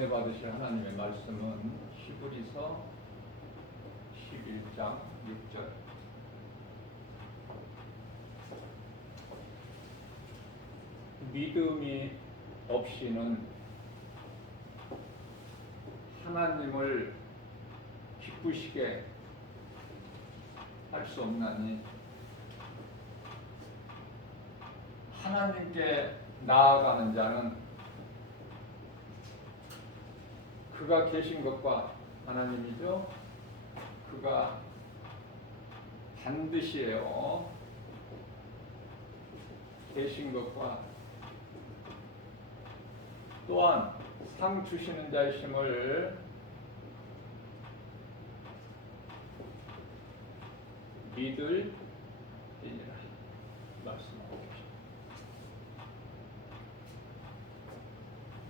은혜 받으실 하나님의 말씀은 히브리서 11장 6절. 믿음이 없이는 하나님을 기쁘시게 할 수 없나니 하나님께 나아가는 자는 그가 계신 것과 하나님이죠. 그가 반드시요 계신 것과 또한 상 주시는 자이심을 믿을지니라 말씀하고 계십니다.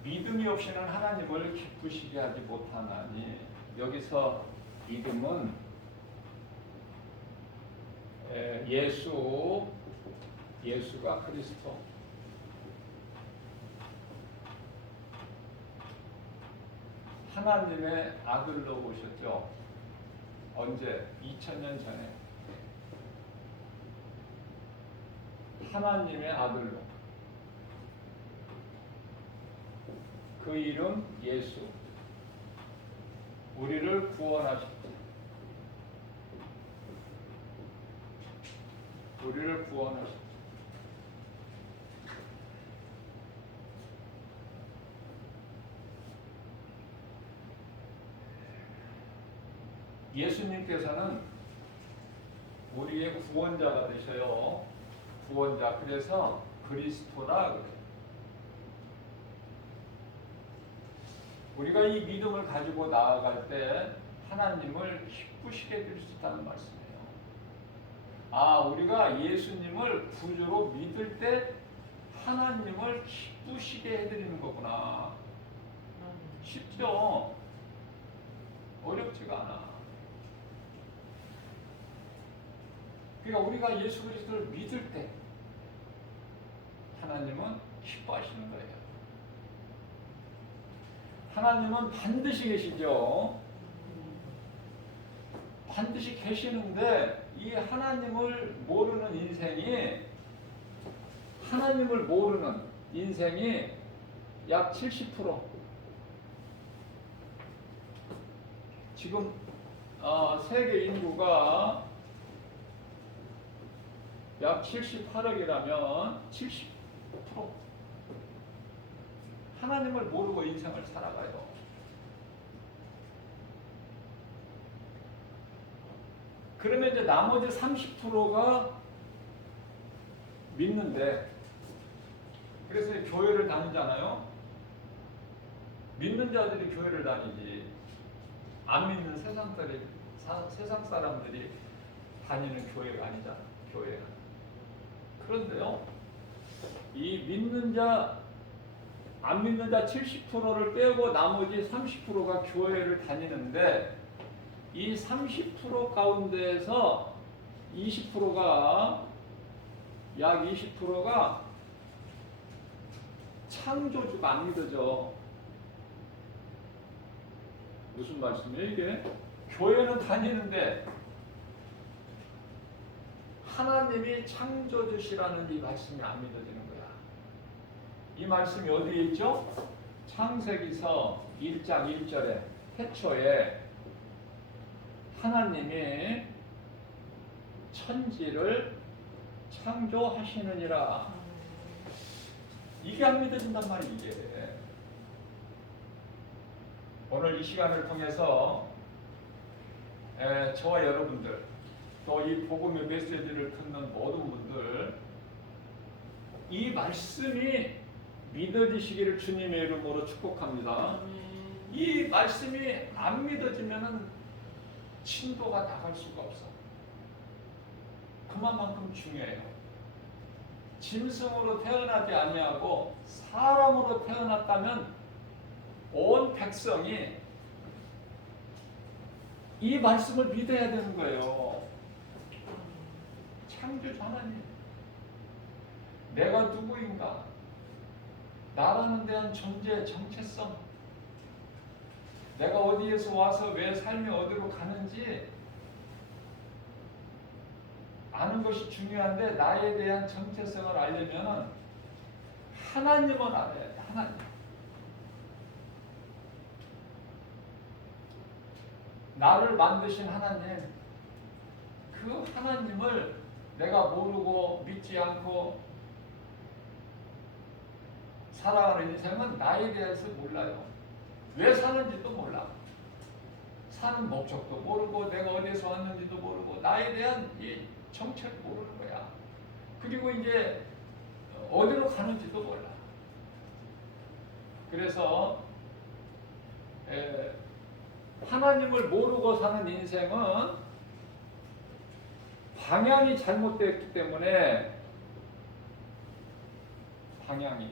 믿음이 없이는 하나님을 기쁘시게 하지 못하나니, 여기서 믿음은 예수가 그리스도, 하나님의 아들로 오셨죠. 언제? 2000년 전에 하나님의 아들로. 그 이름 예수. 우리를 구원하셨죠. 우리를 구원하셨죠. 예수님께서는 우리의 구원자가 되셔요. 구원자. 그래서 그리스도라 그래요. 우리가 이 믿음을 가지고 나아갈 때 하나님을 기쁘시게 해드릴 수 있다는 말씀이에요. 우리가 예수님을 구주로 믿을 때 하나님을 기쁘시게 해드리는 거구나. 쉽죠? 어렵지가 않아. 그러니까 우리가 예수 그리스도를 믿을 때 하나님은 기뻐하시는 거예요. 하나님은 반드시 계시죠. 반드시 계시는데 이 하나님을 모르는 인생이 약 70%. 지금 세계 인구가 약 78억이라면 70% 하나님을 모르고 인생을 살아가요. 그러면 이제 나머지 30%가 믿는데, 그래서 교회를 다니잖아요. 믿는 자들이 교회를 다니지, 안 믿는 세상 사람들이 다니는 교회가 아니잖아. 교회가. 그런데요, 이 믿는 자, 안 믿는 자 70%를 빼고 나머지 30%가 교회를 다니는데, 이 30% 가운데에서 20%가, 약 20%가 창조주가 안 믿어져. 무슨 말씀이에요 이게? 교회는 다니는데 하나님이 창조주시라는 이 말씀이 안 믿어지는 거야. 이 말씀이 어디에 있죠? 창세기서 1장 1절에 태초에 하나님이 천지를 창조하시느니라. 이게 안 믿어진단 말이에요. 이게. 오늘 이 시간을 통해서 저와 여러분들, 또 이 복음의 메시지를 듣는 모든 분들, 이 말씀이 믿어지시기를 주님의 이름으로 축복합니다. 이 말씀이 안 믿어지면은 진도가 나갈 수가 없어. 그만큼 중요해요. 짐승으로 태어나지 아니하고 사람으로 태어났다면 온 백성이 이 말씀을 믿어야 되는 거예요. 창조주 하나님, 내가 누구인가, 나라는 대한 존재 정체성, 내가 어디에서 와서 왜 삶이 어디로 가는지 아는 것이 중요한데 나에 대한 정체성을 알려면 하나님은 알아야 돼. 하나님. 나를 만드신 하나님, 그 하나님을 내가 모르고 믿지 않고 살아가는 인생은 나에 대해서 몰라요. 왜 사는지도 몰라. 사는 목적도 모르고 내가 어디에서 왔는지도 모르고 나에 대한 이 정체를 모르는 거야. 그리고 이제 어디로 가는지도 몰라. 그래서 하나님을 모르고 사는 인생은 방향이 잘못되었기 때문에 방향이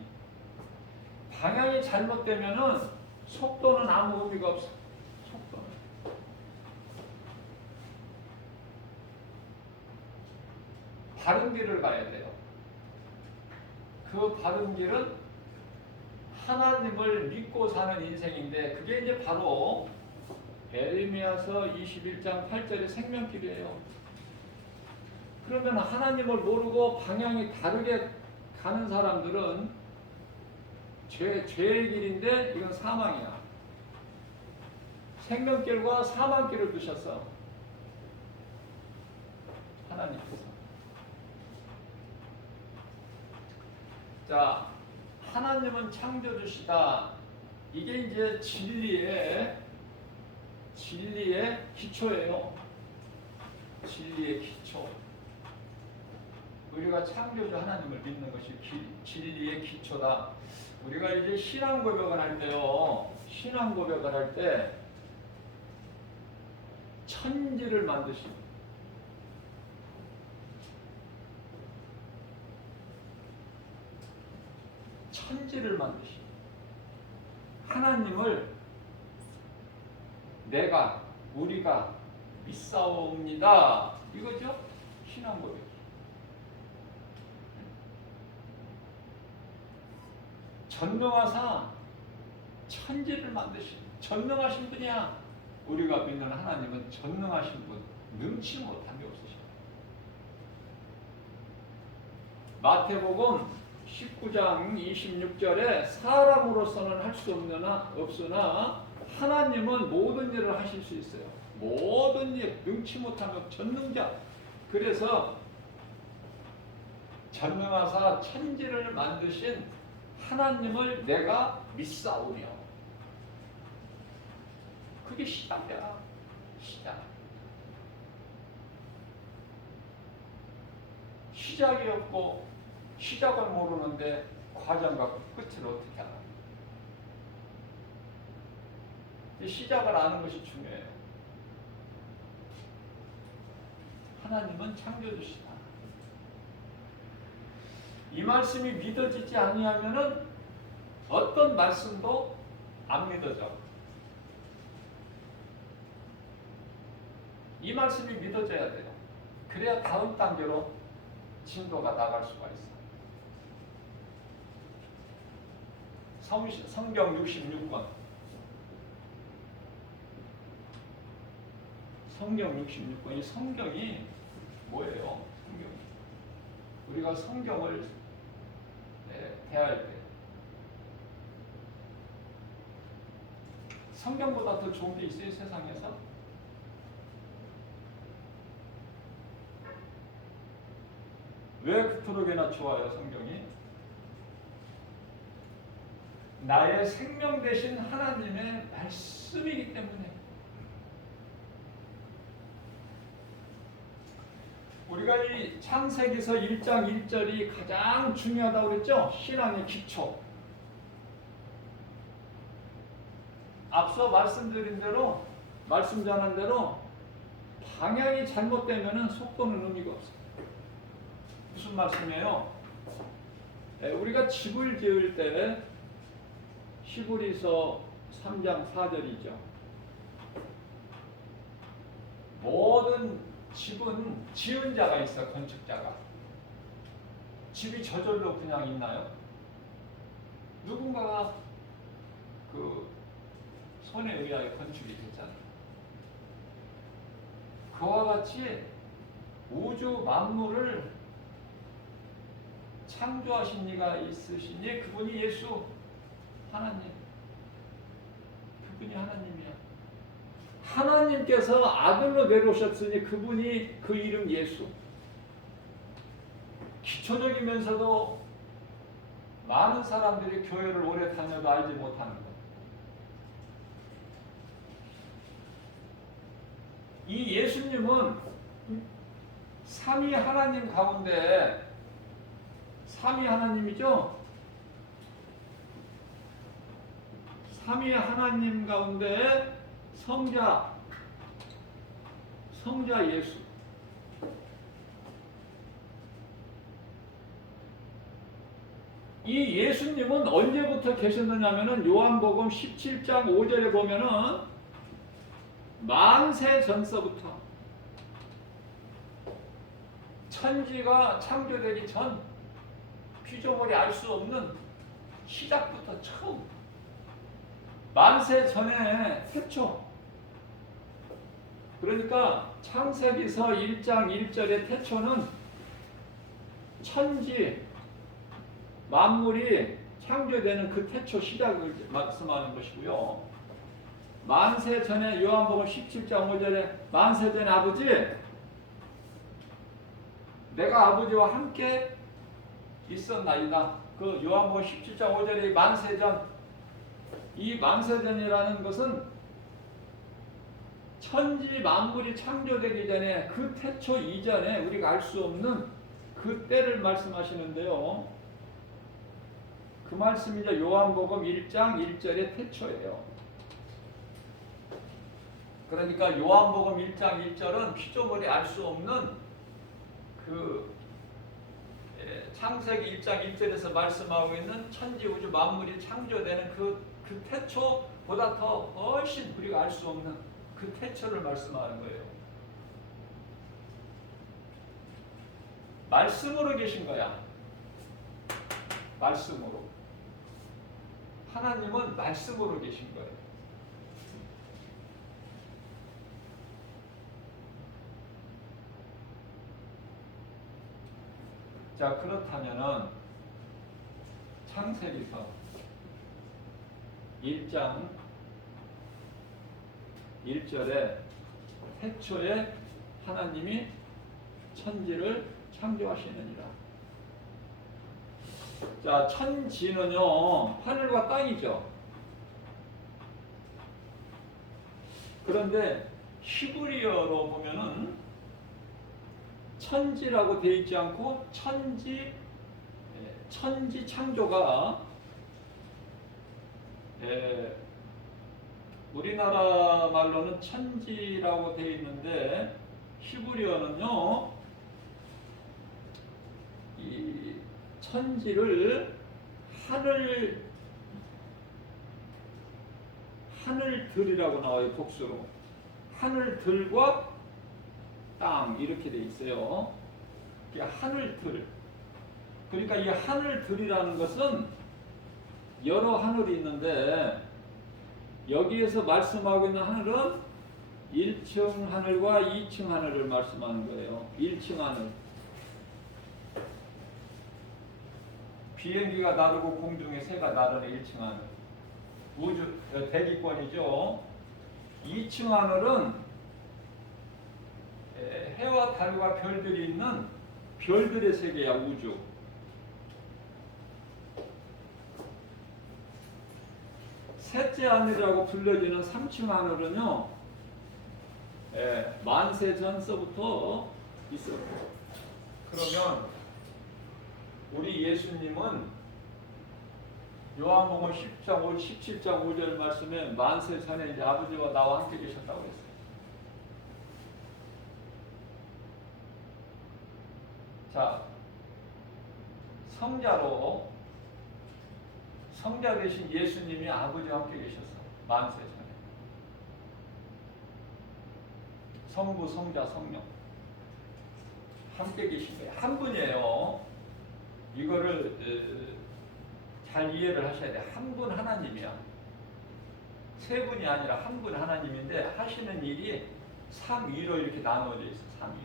잘못되면은 속도는 아무 의미가 없어. 속도는. 바른 길을 가야 돼요. 그 바른 길은 하나님을 믿고 사는 인생인데 그게 이제 바로 에레미야서 21장 8절의 생명길이에요. 그러면 하나님을 모르고 방향이 다르게 가는 사람들은 죄의 길인데 이건 사망이야. 생명길과 사망길을 두셨어. 하나님께서. 자, 하나님은 창조주시다. 이게 이제 진리의 기초예요. 진리의 기초. 우리가 창조주 하나님을 믿는 것이 진리의 기초다. 우리가 이제 신앙 고백을 할 때요. 신앙 고백을 할 때 천지를 만드신 하나님을 우리가 믿사옵니다. 이거죠? 신앙 고백. 전능하사 천지를 만드신 전능하신 분이야. 우리가 믿는 하나님은 전능하신 분, 능치 못함이 없으십니다. 마태복음 19장 26절에 사람으로서는 할 수 없으나 하나님은 모든 일을 하실 수 있어요. 모든 일, 능치 못하면 전능자. 그래서 전능하사 천지를 만드신 하나님을 내가 믿사오며. 그게 시작이야. 시작. 시작이 없고 시작을 모르는데 과정과 끝을 어떻게 알아? 이 시작을 아는 것이 중요해요. 하나님은 창조주시다. 이 말씀이 믿어지지 아니하면은 어떤 말씀도 안 믿어져. 이 말씀이 믿어져야 돼요. 그래야 다음 단계로 진도가 나갈 수가 있어요. 성경 66권. 성경 66권. 이 성경이 뭐예요? 성경이. 우리가 성경을 대할 때 성경보다 더 좋은 게 있어요, 세상에서? 왜 그토록이나 좋아요, 성경이? 나의 생명 되신 하나님의 말씀이기 때문에. 우리가 이 창세기서 1장 1절이 가장 중요하다고 그랬죠? 신앙의 기초. 앞서 말씀 전한 대로 방향이 잘못되면 속도는 의미가 없어요. 무슨 말씀이에요? 우리가 집을 지을 때 히브리서 3장 4절이죠. 모든 집은 지은 자가 있어, 건축자가. 집이 저절로 그냥 있나요? 누군가가 그 손에 의하여 건축이 됐잖아요. 그와 같이 우주 만물을 창조하신 이가 있으시니 그분이 예수 하나님. 그분이 하나님이야. 하나님께서 아들로 내려오셨으니 그분이 그 이름 예수. 기초적이면서도 많은 사람들이 교회를 오래 다녀도 알지 못하는 것. 이 예수님은 삼위 하나님 가운데 삼위 하나님이죠. 삼위 하나님 가운데 성자 예수. 이 예수님은 언제부터 계셨느냐면은 요한복음 17장 5절에 보면은 만세 전서부터 천지가 창조되기 전 피조물이 알 수 없는 시작부터 처음 만세 전에 태초. 그러니까 창세기서 1장 1절의 태초는 천지 만물이 창조되는 그 태초 시작을 말씀하는 것이고요. 만세 전에 요한복음 17장 5절에 만세 전에 아버지 내가 아버지와 함께 있었나이다. 그 요한복음 17장 5절의 만세전, 이 만세전이라는 것은 천지 만물이 창조되기 전에 그 태초 이전에 우리가 알 수 없는 그 때를 말씀하시는데요. 그 말씀이 이제 요한복음 1장 1절의 태초예요. 그러니까 요한복음 1장 1절은 피조물이 알 수 없는 그 창세기 1장 1절에서 말씀하고 있는 천지 우주 만물이 창조되는 그 태초보다 더 훨씬 우리가 알 수 없는 그 태초를 말씀하는 거예요. 말씀으로 계신 거야. 말씀으로. 하나님은 말씀으로 계신 거예요. 자, 그렇다면은 창세기서 1장 1절에 태초에 하나님이 천지를 창조하시느니라. 자, 천지는요 하늘과 땅이죠. 그런데 히브리어로 보면은 천지라고 되어 있지 않고 천지 창조가 우리나라 말로는 천지라고 되어 있는데 히브리어는요 이 천지를 하늘들이라고 나와요. 복수로 하늘들과 땅 이렇게 돼 있어요. 이게 하늘들. 그러니까 이 하늘들이라는 것은 여러 하늘이 있는데 여기에서 말씀하고 있는 하늘은 1층 하늘과 2층 하늘을 말씀하는 거예요. 1층 하늘. 비행기가 나르고 공중에 새가 나르는 1층 하늘. 우주 대기권이죠. 2층 하늘은 해와 달과 별들이 있는 별들의 세계야. 우주. 셋째 하늘이라고 불려지는 3층 하늘은요 만세 전서부터 있었고, 그러면 우리 예수님은 요한복음 17장 5절 말씀에 만세 전에 이제 아버지와 나와 함께 계셨다고 했어요. 자, 성자 되신 예수님이 아버지와 함께 계셨어. 만세 전에. 성부, 성자, 성령 함께 계신 거예요. 한 분이에요. 이거를 잘 이해를 하셔야 돼요. 한 분 하나님이야. 세 분이 아니라 한 분 하나님인데 하시는 일이 삼위로 이렇게 나누어져 있어. 삼위.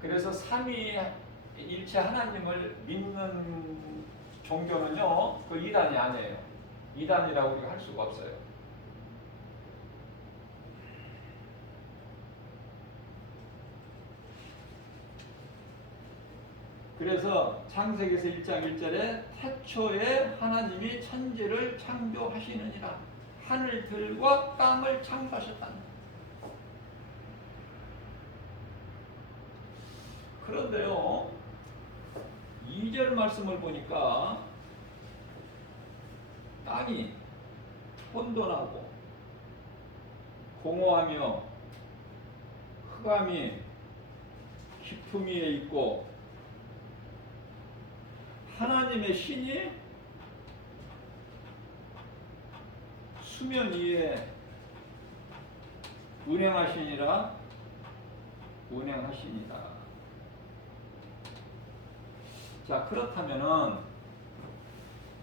그래서 삼위일체 하나님을 믿는 종교는요, 그 이단이 아니에요. 이단이라고 우리가 할 수가 없어요. 그래서 창세기에서 1장 1절에 태초에 하나님이 천지를 창조하시느니라. 하늘들과 땅을 창조하셨다. 그런데요, 2절 말씀을 보니까 땅이 혼돈하고 공허하며 흑암이 깊음 위에 있고 하나님의 신이 수면 위에 운행하시니라. 자, 그렇다면은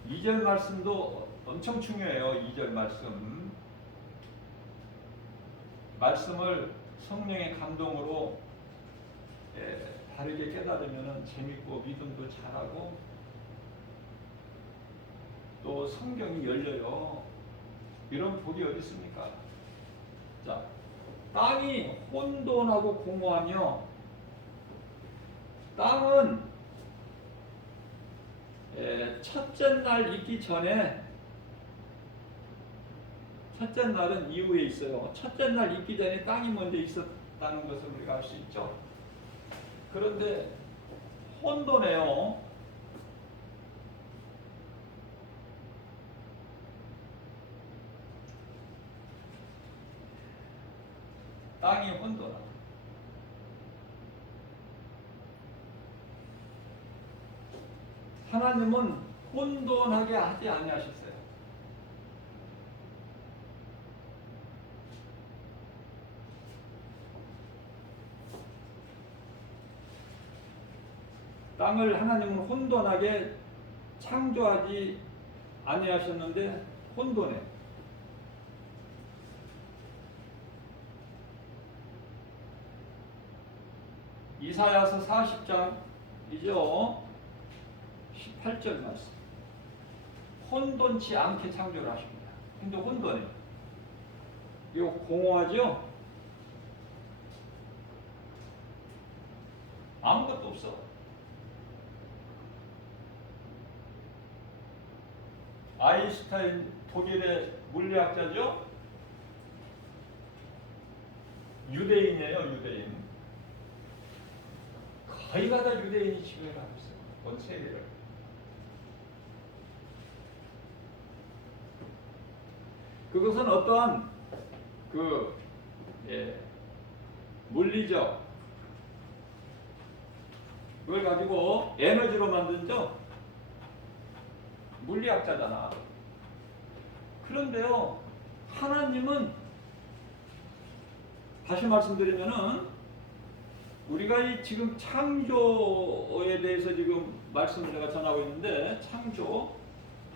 2절 말씀도 엄청 중요해요. 2절 말씀을 성령의 감동으로 바르게 깨달으면 재밌고 믿음도 잘하고 또 성경이 열려요. 이런 복이 어디 있습니까? 자, 땅이 혼돈하고 공허하며 땅은 첫째 날 있기 전에, 첫째 날은 이후에 있어요. 첫째 날 있기 전에 땅이 먼저 있었다는 것을 우리가 알 수 있죠. 그런데 혼돈해요. 땅이 혼돈하고 하나님은 혼돈하게 하지 아니하셨어요. 땅을 하나님은 혼돈하게 창조하지 아니하셨는데 혼돈해. 이사야서 40장이죠. 18절 말씀. 혼돈치 않게 창조를 하십니다. 근데 혼돈해. 이거 공허하죠? 아무것도 없어. 아인슈타인 독일의 물리학자죠? 유대인이에요, 유대인. 거의 다 유대인이 지배를 하고 있어요. 온 세계를. 그것은 어떠한 물리적 그걸 가지고 에너지로 만든죠. 물리학자잖아. 그런데요, 하나님은 다시 말씀드리면은 우리가 이 지금 창조에 대해서 지금 말씀을 제가 전하고 있는데, 창조,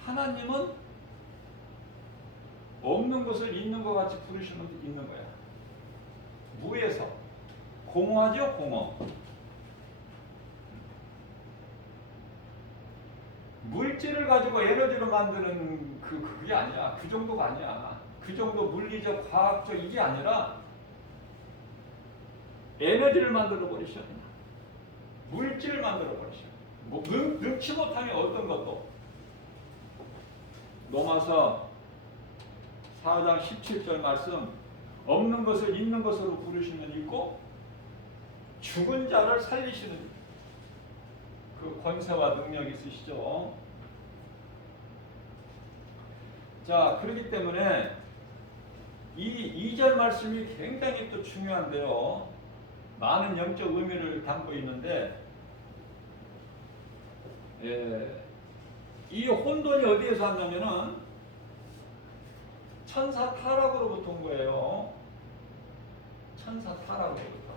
하나님은 없는 것을 있는 것 같이 부르시면 있는 거야. 무에서. 공허하죠, 공허. 물질을 가지고 에너지로 만드는 그게 아니야. 그 정도가 아니야. 그 정도 물리적, 과학적 이게 아니라 에너지를 만들어 버리셔. 물질을 만들어 버리셔. 뭐 능치 못하면 어떤 것도. 로마서 4장 17절 말씀, 없는 것을 있는 것으로 부르시는 있고 죽은 자를 살리시는 그 권세와 능력이 있으시죠. 자, 그렇기 때문에 이 2절 말씀이 굉장히 또 중요한데요. 많은 영적 의미를 담고 있는데, 이 혼돈이 어디에서 왔냐면은 천사 타락으로부터 온 거예요. 천사 타락으로부터.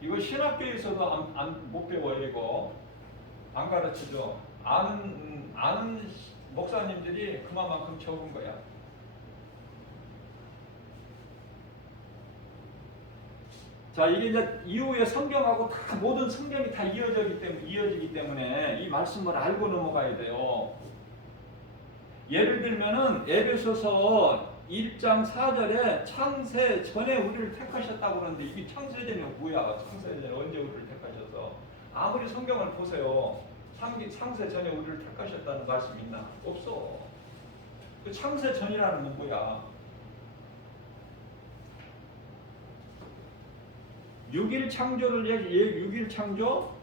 이거 신학교에서도 못 배워요. 이거 안 가르치죠. 아는 목사님들이 그만큼 적은 거야. 자, 이게 이제 이후에 성경하고 다 모든 성경이 다 이어지기 때문에 이 말씀을 알고 넘어가야 돼요. 예를 들면은 에베소서 1장 4절에 창세 전에 우리를 택하셨다고 그러는데 이게 창세 전이 뭐야? 창세 전에 언제 우리를 택하셔서? 아무리 성경을 보세요. 창세 전에 우리를 택하셨다는 말씀 있나? 없어. 그 창세 전이라는 건 뭐야? 6일 창조를 6일 창조,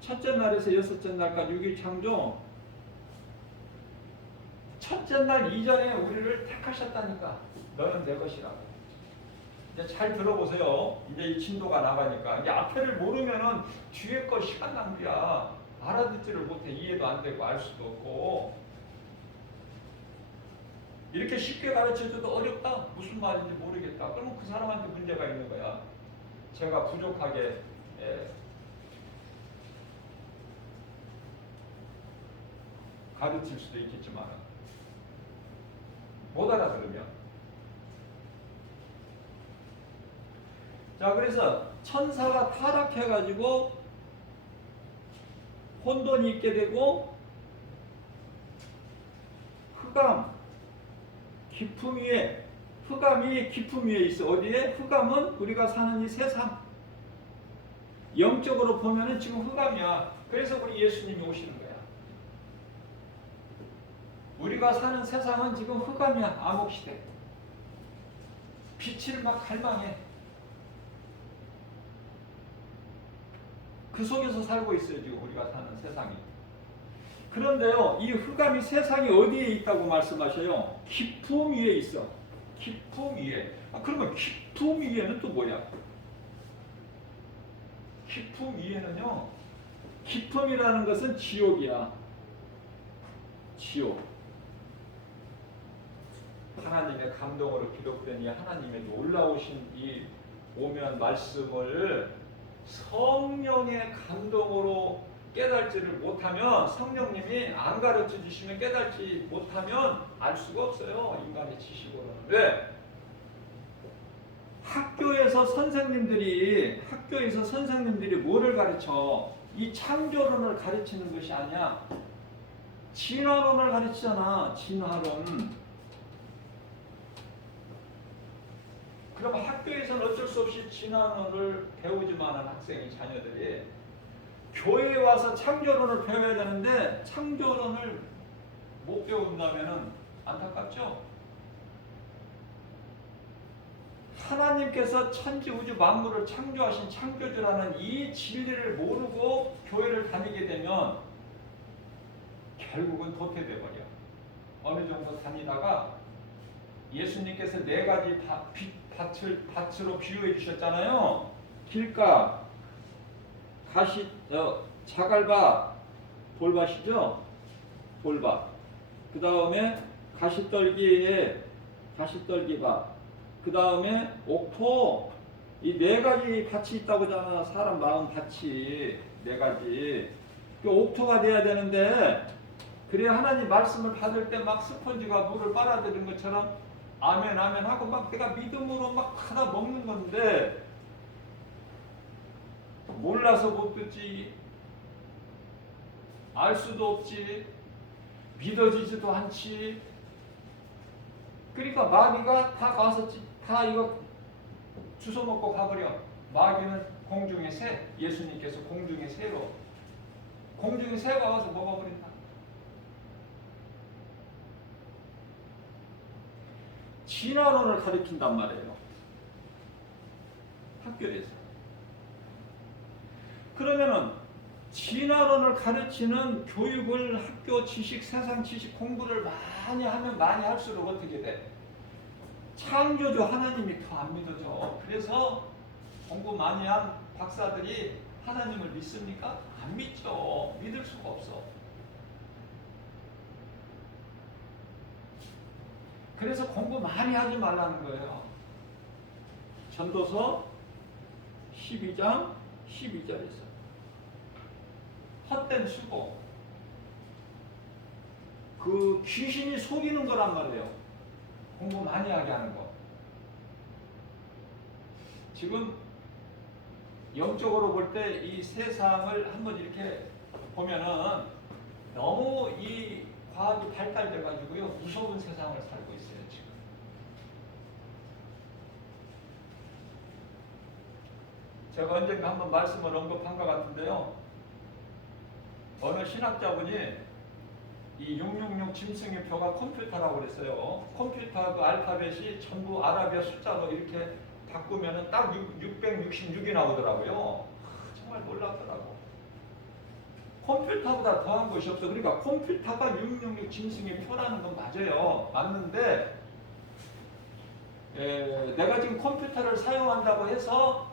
첫째 날에서 여섯째 날까지 6일 창조, 첫째 날 이전에 우리를 택하셨다니까. 너는 내 것이라고. 이제 잘 들어보세요. 이제 이 진도가 나가니까. 이제 앞에를 모르면은 뒤에 거 시간 낭비야. 알아듣지를 못해. 이해도 안 되고 알 수도 없고. 이렇게 쉽게 가르쳐줘도 어렵다. 무슨 말인지 모르겠다. 그러면 그 사람한테 문제가 있는 거야. 제가 부족하게 가르칠 수도 있겠지만 못 알아들으면. 자, 그래서 천사가 타락해가지고 혼돈이 있게 되고 흑암, 깊음 위에, 흑암이 깊음 위에 있어. 어디에? 흑암은 우리가 사는 이 세상. 영적으로 보면은 지금 흑암이야. 그래서 우리 예수님이 오시는 거야. 우리가 사는 세상은 지금 흑암이야. 암흑시대. 빛을 막 갈망해. 그 속에서 살고 있어요. 지금 우리가 사는 세상이. 그런데요, 이 흑암이 세상이 어디에 있다고 말씀하셔요? 깊음 위에 있어. 깊음 위에. 그러면 깊음 위에는 또 뭐야? 깊음 위에는요, 깊음이라는 것은 지옥이야. 지옥. 하나님의 감동으로 기록된 이 하나님의 올라오신 이 오면 말씀을 성령의 감동으로 깨달지를 못하면, 성령님이 안 가르쳐 주시면 깨달지 못하면 알 수가 없어요. 인간의 지식으로는. 왜? 학교에서 선생님들이 뭐를 가르쳐? 이 창조론을 가르치는 것이 아니야. 진화론을 가르치잖아. 진화론. 그럼 학교에서는 어쩔 수 없이 진화론을 배우지만 하는 학생이, 자녀들이 교회에 와서 창조론을 배워야 되는데 창조론을 못 배운다면 안타깝죠? 하나님께서 천지 우주 만물을 창조하신 창조주라는 이 진리를 모르고 교회를 다니게 되면 결국은 도태돼 버려. 어느 정도 다니다가 예수님께서 4가지 밭으로 비유해 주셨잖아요. 길가, 자갈밭, 돌밭이죠. 돌밭. 그 다음에 가시떨기밭. 그 다음에 옥토. 이 4가지 밭이 있다고 하잖아. 사람 마음 밭이 4가지. 그 옥토가 돼야 되는데, 그래야 하나님 말씀을 받을 때 막 스펀지가 물을 빨아들인 것처럼 아멘 아멘 하고 막 내가 믿음으로 막 하다 먹는 건데, 몰라서 못 듣지, 알 수도 없지, 믿어지지도 않지. 그러니까 마귀가 다 가서 다 이거 주워 먹고 가버려. 마귀는 공중의 새, 예수님께서 공중의 새로, 공중의 새가 와서 먹어버린다. 진화론을 가르친단 말이에요. 학교에서. 그러면은 진화론을 가르치는 교육을, 학교 지식, 세상 지식 공부를 많이 하면 많이 할수록 어떻게 돼? 창조주 하나님이 더 안 믿어져. 그래서 공부 많이 한 박사들이 하나님을 믿습니까? 안 믿죠. 믿을 수가 없어. 그래서 공부 많이 하지 말라는 거예요. 전도서 12장 12절에서 헛된 수고, 그 귀신이 속이는 거란 말이에요. 공부 많이 하게 하는 거. 지금 영적으로 볼 때 이 세상을 한번 이렇게 보면은 너무 이 과학이 발달돼 가지고요 무서운 세상을 살고 있어요 지금. 제가 언젠가 한번 말씀을 언급한 것 같은데요. 어느 신학자분이 이 666 짐승의표가 컴퓨터라고 그랬어요. 컴퓨터 그 알파벳이 전부 아라비아 숫자로 이렇게 바꾸면은 딱 666이 나오더라고요. 정말 놀랍더라고. 컴퓨터보다 더한 것이 없어. 그러니까 컴퓨터가 666 짐승의 표라는 건 맞아요. 맞는데 내가 지금 컴퓨터를 사용한다고 해서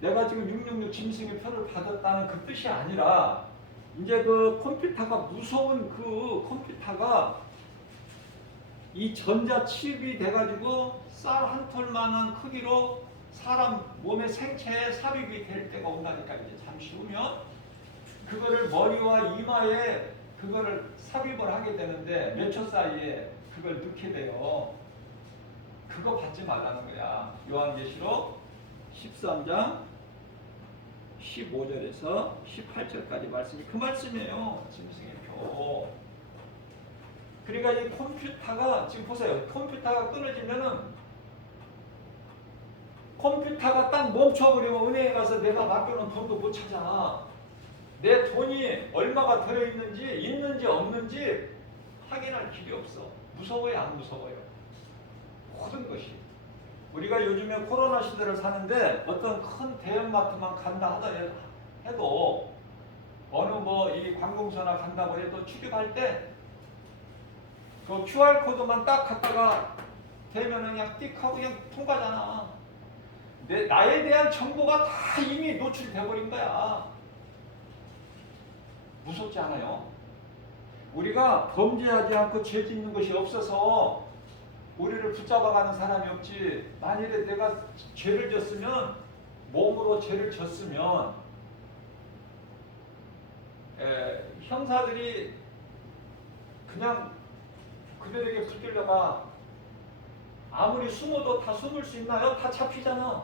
내가 지금 666 짐승의 표를 받았다는 그 뜻이 아니라 이제 그 컴퓨터가 무서운 그 컴퓨터가 이 전자칩이 돼가지고 쌀 한 톨만한 크기로 사람 몸의 생체에 삽입이 될 때가 온다니까. 이제 잠시 후면 그거를 머리와 이마에 그거를 삽입을 하게 되는데 몇 초 사이에 그걸 넣게 돼요. 그거 받지 말라는 거야. 요한계시록 13장 15절에서 18절까지 말씀이 그 말씀이에요. 짐승의 표. 그러니까 이 컴퓨터가 지금 보세요. 컴퓨터가 끊어지면은 컴퓨터가 딱 멈춰버리면 은행에 가서 내가 맡겨놓은 돈도 못 찾아. 내 돈이 얼마가 들어있는지 없는지 확인할 길이 없어. 무서워요 안 무서워요? 모든 것이. 우리가 요즘에 코로나 시대를 사는데 어떤 큰 대형마트만 간다 해도 어느 뭐 이 관공서나 간다고 해도 출입할 때 그 QR코드만 딱 갖다가 대면은 그냥 띡 하고 그냥 통과잖아. 나에 대한 정보가 다 이미 노출돼 버린 거야. 무섭지 않아요? 우리가 범죄하지 않고 죄 짓는 것이 없어서 우리를 붙잡아가는 사람이 없지. 만일에 내가 죄를 졌으면 몸으로 죄를 졌으면 형사들이 그냥 그들에게 붙들려가 아무리 숨어도 다 숨을 수 있나요? 다 잡히잖아.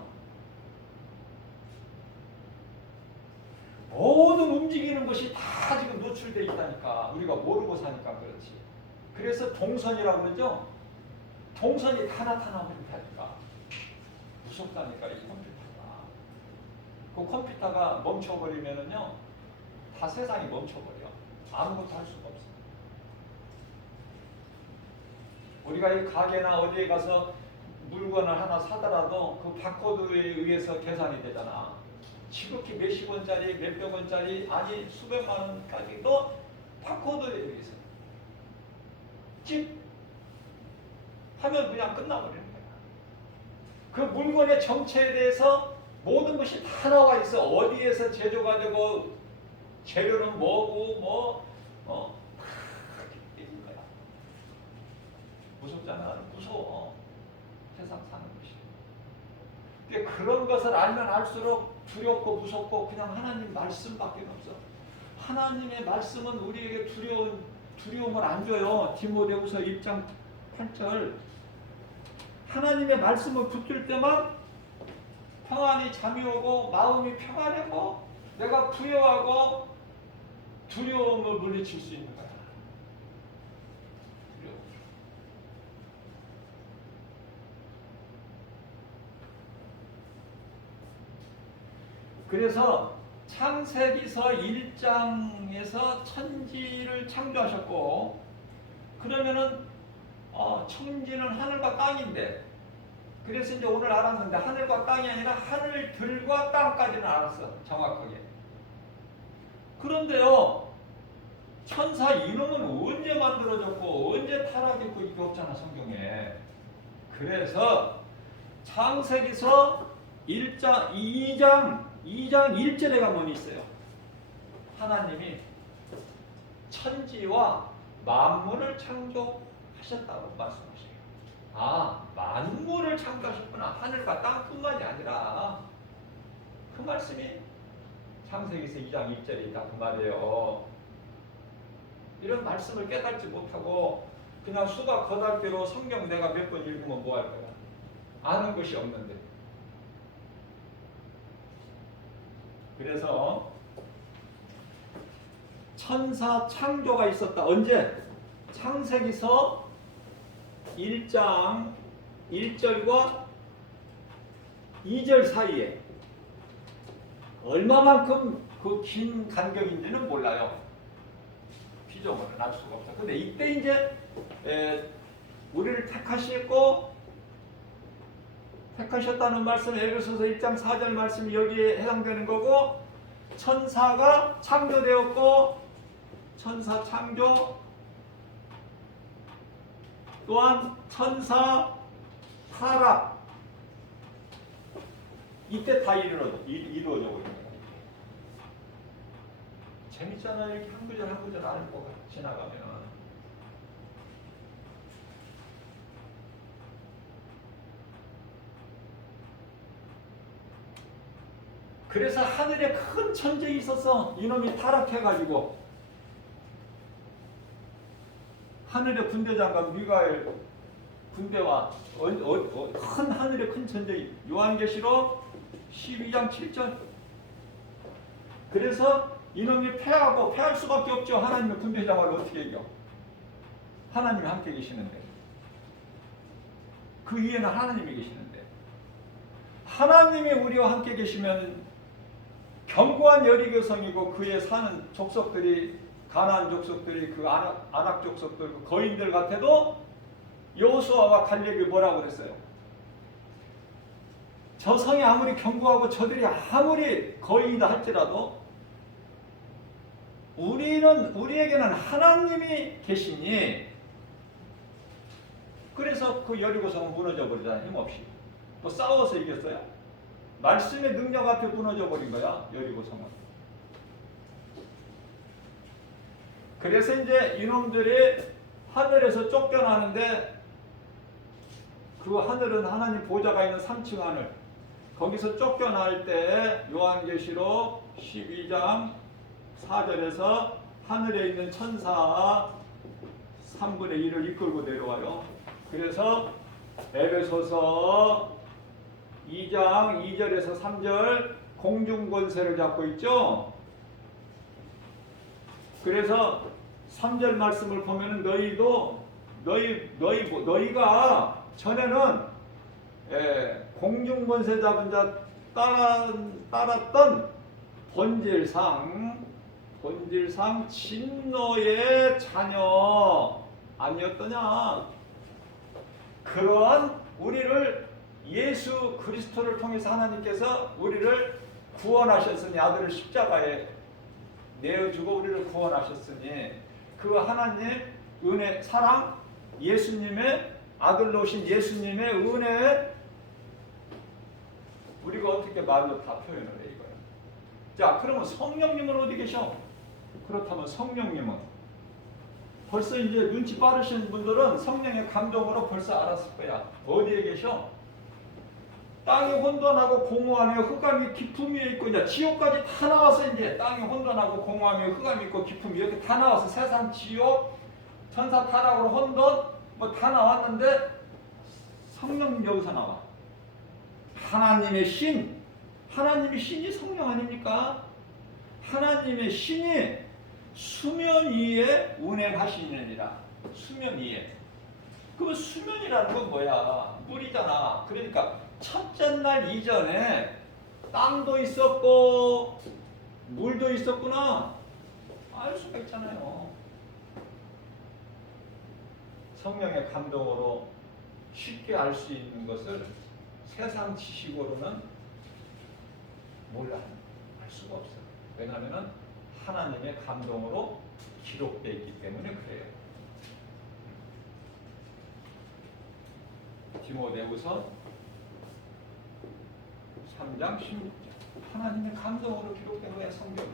모든 움직이는 것이 다 지금 노출되어 있다니까. 우리가 모르고 사니까 그렇지. 그래서 동선이라고 그러죠. 동선이 다 나타나고 있다니까. 무섭다니까 이 컴퓨터가. 그 컴퓨터가 멈춰버리면은요 다 세상이 멈춰버려. 아무것도 할 수가 없어. 우리가 이 가게나 어디에 가서 물건을 하나 사더라도 그 바코드에 의해서 계산이 되잖아. 지극히 몇십 원짜리, 몇백 원짜리, 아니 수백만 원까지도 바코드에 의해서 찝 하면 그냥 끝나버리는 거야. 그 물건의 정체에 대해서 모든 것이 다 나와 있어. 어디에서 제조가 되고 재료는 뭐고 다 있는 거야. 무섭잖아. 무서워. 세상 사는 것이. 그러니까 그런 것을 알면 알수록 두렵고 무섭고 그냥 하나님 말씀밖에 없어. 하나님의 말씀은 우리에게 두려움을 안 줘요. 디모데후서 1장 8절. 하나님의 말씀을 붙들 때만 평안히 잠이 오고 마음이 평안하고 내가 부여하고 두려움을 물리칠 수 있는 거야. 두려움. 그래서 창세기서 1장에서 천지를 창조하셨고 그러면은 천지는 하늘과 땅인데 그래서 이제 오늘 알았는데 하늘과 땅이 아니라 하늘들과 땅까지는 알았어. 정확하게. 그런데요 천사 이놈은 언제 만들어졌고 언제 타락했고 이게 없잖아 성경에. 그래서 창세기서 2장 1절에 가면 있어요. 하나님이 천지와 만물을 창조하셨다고 말씀하셔요. 아, 만물을 창조하셨구나. 하늘과 땅뿐만이 아니라 그 말씀이 창세기서 2장 1절에 있다 그 말이에요. 이런 말씀을 깨닫지 못하고 그냥 수박 거달기로 성경 내가 몇 번 읽으면 뭐 할 거야? 아는 것이 없는데. 그래서 천사 창조가 있었다. 언제? 창세기서 1장 1절과 2절 사이에. 얼마만큼 그 긴 간격인지는 몰라요. 피조물은 알 수가 없어. 근데 이때 이제 우리를 택하셨다는 말씀은 에베소서 1장 4절 말씀이 여기에 해당되는 거고, 천사가 창조되었고, 천사 창조 또한 천사 타락, 이때 다 이루어져 버린 거예요. 재밌잖아요. 이렇게 한 구절 한 구절 알고 지나가면. 그래서 하늘에 큰 천적이 있어서 이놈이 타락해가지고 하늘의 군대장관 미가엘 군대와 큰 하늘의 큰 천적이, 요한계시록 12장 7절. 그래서 이놈이 패할 수밖에 없죠. 하나님의 군대장관을 어떻게 이겨? 하나님이 함께 계시는데. 그 위에는 하나님이 계시는데. 하나님이 우리와 함께 계시면 견고한 여리고성이고, 그에 사는 족속들이, 가나안 족속들이, 그 아낙 족속들, 그 거인들 같아도 여호수아와 갈렙이 뭐라고 그랬어요? 저 성이 아무리 견고하고 저들이 아무리 거인이다 할지라도 우리에게는 하나님이 계시니, 그래서 그 여리고성은 무너져 버리잖아요. 힘없이. 뭐 싸워서 이겼어요? 말씀의 능력 앞에 무너져 버린 거야, 여리고성은. 그래서 이제 이놈들이 하늘에서 쫓겨나는데, 그 하늘은 하나님 보좌가 있는 3층 하늘, 거기서 쫓겨날 때 요한계시록 12장 4절에서 하늘에 있는 천사 3분의 1을 이끌고 내려와요. 그래서 에베소서 2장 2절에서 3절 공중권세를 잡고 있죠. 그래서 3절 말씀을 보면 너희가 전에는 공중권세 잡은 자 따랐던 본질상 진노의 자녀 아니었더냐. 그러한 우리를 예수 그리스도를 통해서 하나님께서 우리를 구원하셨으니, 아들을 십자가에 내어주고 우리를 구원하셨으니, 그 하나님 은혜, 사랑, 예수님의 아들로 오신 예수님의 은혜에 우리가 어떻게 말로 다 표현을 해, 이거예요. 자, 그러면 성령님은 어디 계셔? 그렇다면 성령님은 벌써 이제 눈치 빠르신 분들은 성령의 감동으로 벌써 알았을 거야. 어디에 계셔? 땅이 혼돈하고 공허하며 흑암이 깊음 위에 있고, 이제 지옥까지 다 나와서, 이제 땅이 혼돈하고 공허하며 흑암이 있고 깊음 이렇게 다 나와서 세상, 지옥, 천사 타락으로 혼돈 뭐 다 나왔는데, 성령님 여기서 나와. 하나님의 신, 하나님의 신이 성령 아닙니까? 하나님의 신이 수면 위에 운행하시느니라. 수면 위에. 그 수면이라는 건 뭐야? 물이잖아. 그러니까 첫째 날 이전에 땅도 있었고 물도 있었구나, 알 수가 있잖아요. 성령의 감동으로 쉽게 알 수 있는 것을 세상 지식으로는 몰라, 알 수가 없어. 왜냐하면 하나님의 감동으로 기록되어 있기 때문에 그래요. 디모데후서 3장 16절. 하나님의 감동으로 기록된 거야, 성경이.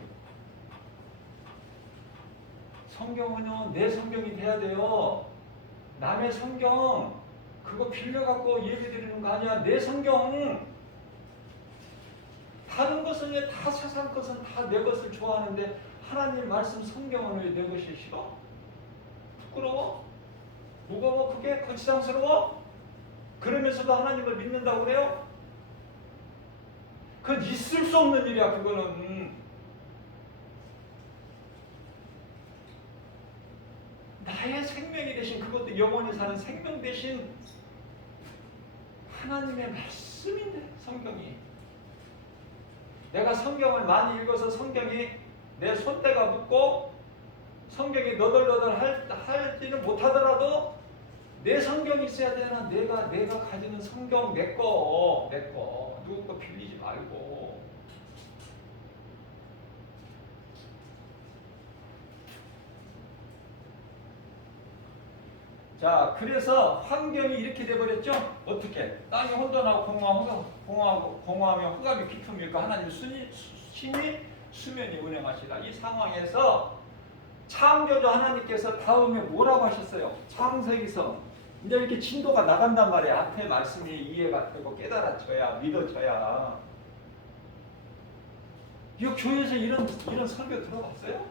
성경은요, 내 성경이 돼야 돼요. 남의 성경 그거 빌려갖고 예배 드리는 거 아니야. 내 성경. 다른 것은 다 세상 것은 다 내 것을 좋아하는데, 하나님 말씀 성경은 왜 내 것이 싫어? 부끄러워? 무거워? 그게 거치장스러워? 그러면서도 하나님을 믿는다고 그래요? 그건 있을 수 없는 일이야. 그거는 나의 생명이 되신, 그것도 영원히 사는 생명 되신 하나님의 말씀인데, 성경이. 내가 성경을 많이 읽어서 성경이 내 손때가 묻고 성경이 너덜너덜 할지는 못하더라도 내 성경이 있어야 되나? 내가 가지는 성경 내 거 누구 거 빌리지 말고. 자, 그래서 환경이 이렇게 돼버렸죠? 어떻게? 땅이 혼돈하고 공허하며 흑암이 깊음일까? 하나님 신이 수면이 운행하시라. 이 상황에서 창조주 하나님께서 다음에 뭐라고 하셨어요? 창세기서 이제 이렇게 진도가 나간단 말이에요. 앞에 말씀이 이해가 되고 깨달아져야, 믿어져야. 이 교회에서 이런 설교 들어봤어요?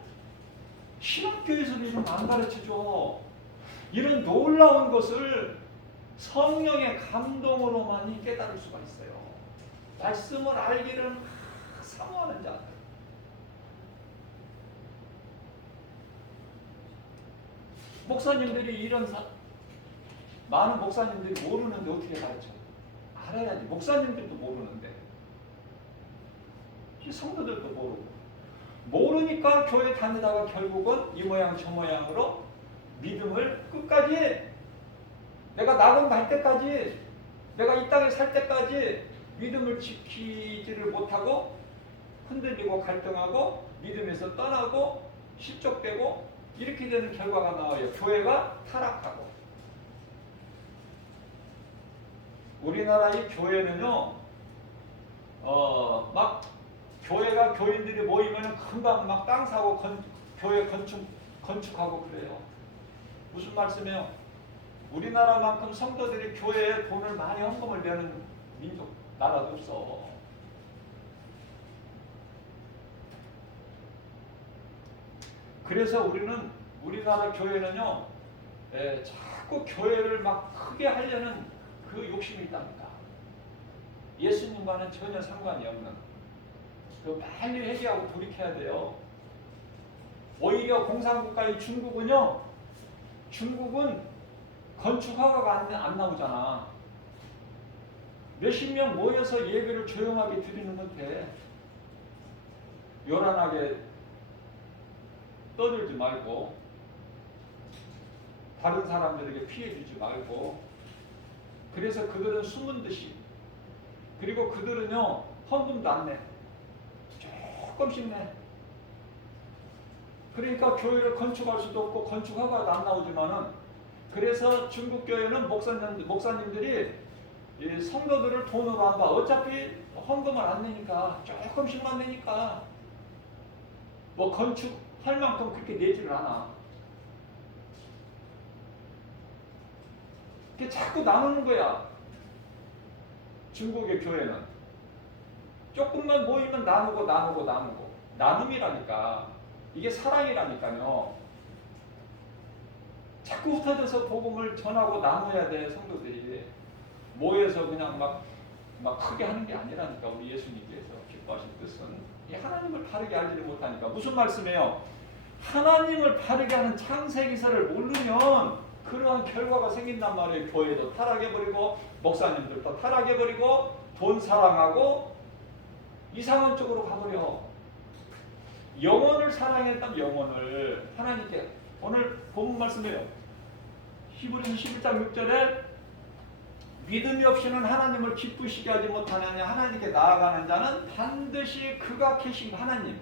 신학교에서도 이런 거 안 가르쳐줘. 이런 놀라운 것을 성령의 감동으로만이 깨달을 수가 있어요. 말씀을 알기를 사모하는 자. 목사님들이 많은 목사님들이 모르는데 어떻게 가르쳐? 알아야지. 목사님들도 모르는데, 성도들도 모르니까 교회 다니다가 결국은 이 모양 저 모양으로 믿음을 끝까지, 내가 낙원갈 때까지, 내가 이 땅에 살 때까지 믿음을 지키지를 못하고 흔들리고 갈등하고 믿음에서 떠나고 실족되고 이렇게 되는 결과가 나와요. 교회가 타락하고. 우리나라의 교회는요, 막 교회가 교인들이 모이면 금방 막 땅 사고 교회 건축하고 그래요. 무슨 말씀이에요? 우리나라만큼 성도들이 교회에 돈을 많이 헌금을 내는 나라도 없어. 그래서 우리나라 교회는요, 자꾸 교회를 막 크게 하려는 그 욕심이 있답니다. 예수님과는 전혀 상관이 없는. 빨리 회개하고 돌이켜야 돼요. 오히려 공산국가의 중국은 건축 허가가 안 나오잖아. 몇십 명 모여서 예배를 조용하게 드리는 건데, 요란하게 떠들지 말고 다른 사람들에게 피해 주지 말고. 그래서 그들은 숨은 듯이, 그리고 그들은요 헌금도 안 내. 조금씩 내. 그러니까 교회를 건축할 수도 없고 건축 허가도 안 나오지만은, 그래서 중국 교회는 목사님들이 이 성도들을 돈으로 안 봐. 어차피 헌금을 안 내니까, 조금씩만 내니까 뭐 건축할 만큼 그렇게 내지를 않아. 이게 자꾸 나누는 거야. 중국의 교회는 조금만 모이면 나누고 나눔이라니까. 이게 사랑이라니까요. 자꾸 흩어져서 복음을 전하고 나눠야 돼. 성도들이 모여서 그냥 막 크게 하는 게 아니라니까. 우리 예수님께서 기뻐하신 뜻은 이 하나님을 바르게 알지를 못하니까. 무슨 말씀이에요? 하나님을 바르게 하는 창세기서를 모르면 그러한 결과가 생긴단 말이에요. 교회도 타락해버리고 목사님들도 타락해버리고 돈 사랑하고 이상한 쪽으로 가버려. 영혼을 사랑했다면 영혼을 하나님께, 오늘 본문 말씀이에요. 히브리서 11장 6절에 믿음이 없이는 하나님을 기쁘시게 하지 못하느냐. 하나님께 나아가는 자는 반드시 그가 계신 하나님이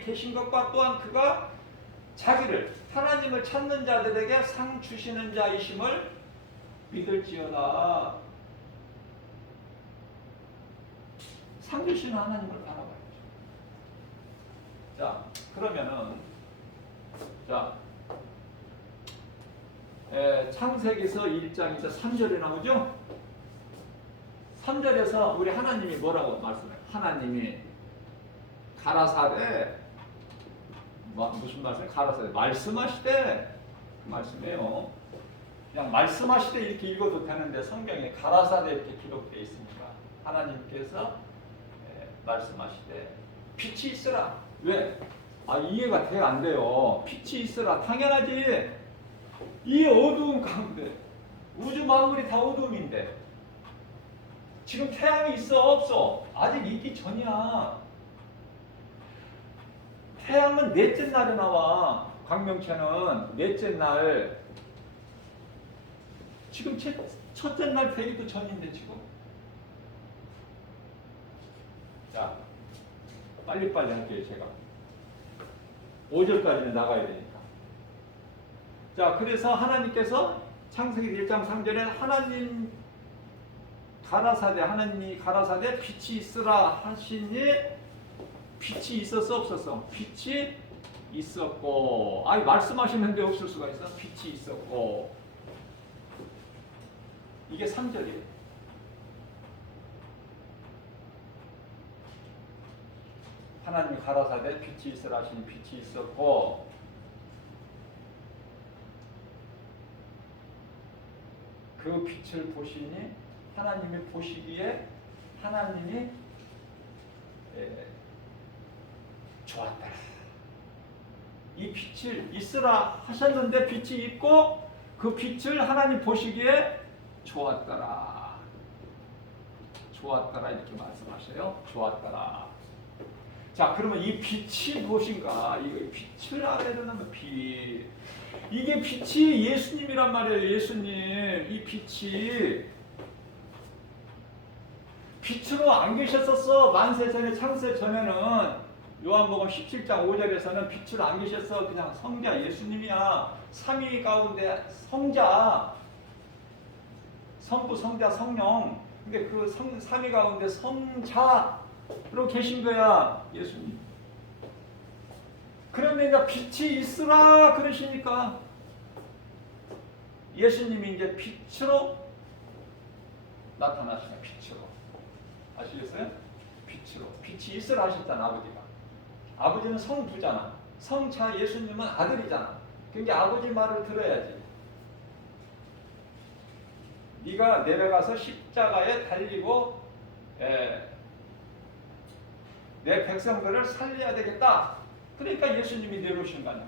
계신 것과 또한 그가 자기를 하나님을 찾는 자들에게 상 주시는 자이심을 믿을지어다. 상 주시는 하나님을 바라봐야죠. 자, 그러면은 창세기서 1장 3절에 나오죠? 3절에서 우리 하나님이 뭐라고 말씀해요? 하나님이 가라사대 무슨 말씀? 가라사대 말씀하시되 그 말씀이에요. 그냥 말씀하시되 이렇게 읽어도 되는데 성경에 가라사대 이렇게 기록되어 있으니까 하나님께서 말씀하시되 빛이 있으라. 왜? 이해가 돼 안 돼요. 빛이 있으라. 당연하지. 이 어두운 가운데 우주 만물이 다 어둠인데 지금 태양이 있어 없어? 아직 있기 전이야. 태양은 넷째 날에 나와. 광명체는 넷째 날. 지금 첫째 날 되기도 전인데 지금. 자, 빨리빨리 할게요 제가. 5절까지는 나가야 되니까. 자, 그래서 하나님께서 창세기 1장 3절에 하나님이 가라사대 빛이 있으라 하시니 빛이 있었어 없었어? 빛이 있었고. 말씀하시는데 없을 수가 있어? 빛이 있었고. 이게 3절이에요. 하나님이 가라사대 빛이 있으라 하시니 빛이 있었고. 그 빛을 보시니 하나님이 보시기에 하나님이 좋았더라. 이 빛을 있으라 하셨는데 빛이 있고 그 빛을 하나님 보시기에 좋았더라. 좋았더라 이렇게 말씀하셔요. 좋았더라. 자, 그러면 이 빛이 무엇인가? 이 빛을 알아내려면 빛. 이게 빛이 예수님이란 말이에요. 예수님. 이 빛이 빛으로 안 계셨었어. 만세 전에 창세 전에는 요한복음 17장 5절에서는 빛으로 안 계셨어. 그냥 성자 예수님이야. 삼위 가운데 성자. 성부, 성자, 성령. 근데 그 삼위 가운데 성자로 계신 거야. 예수님. 그런데 이제 빛이 있으라 그러시니까 예수님이 이제 빛으로 나타나시네. 빛으로. 아시겠어요? 빛으로. 빛이 있으라 하셨잖아. 아버지가. 아버지는 성부잖아. 성자 예수님은 아들이잖아. 그러니까 아버지 말을 들어야지. 네가 내려가서 십자가에 달리고 내 백성들을 살려야 되겠다. 그러니까 예수님이 내려오신 거 아니야.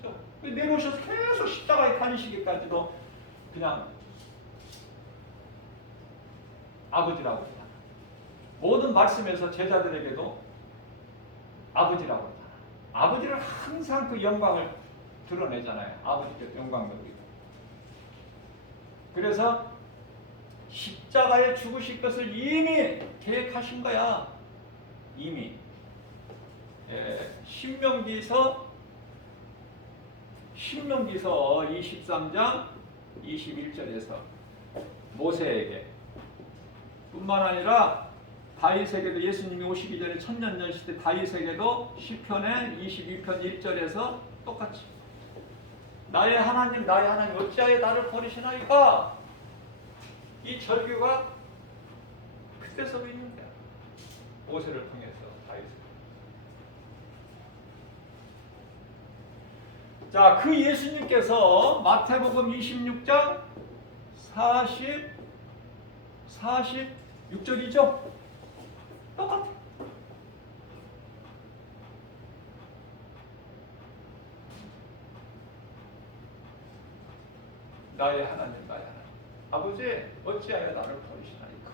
그렇죠? 내려오셔서 계속 십자가에 달리시기까지도 그냥 아버지라고 그러잖아. 모든 말씀에서 제자들에게도 아버지라고 그러잖아. 아버지를 항상 그 영광을 드러내잖아요. 아버지께 영광 돌리고. 그래서 십자가에 죽으실 것을 이미 계획하신 거야. 이미. 신명기서 23장 21절에서 모세에게 뿐만 아니라 다윗에게도 예수님이 오시기 전에 천년전 시대 다윗에게도 시편의 22편 1절에서 똑같이 나의 하나님 어찌하여 나를 버리시나이까. 이 절규가 그때서도 있는 거야. 모세를 통해서 다윗을. 자, 그 예수님께서 마태복음 26장 46절이죠? 똑같아. 나의 하나님. 아버지 어찌하여 나를 버리시나이까.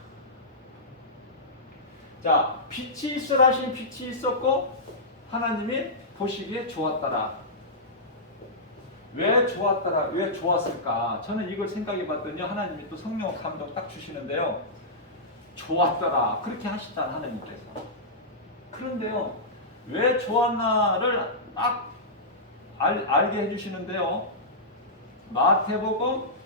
자, 빛이 있으라 하신 빛이 있었고 하나님이 보시기에 좋았더라. 왜 좋았더라? 왜 좋았을까? 저는 이걸 생각해 봤더니 하나님이 또 성령 감동 딱 주시는데요. 좋았더라. 그렇게 하시잖아 하나님께서. 그런데요. 왜 좋았나를 딱 알게 해주시는데요. 마태복음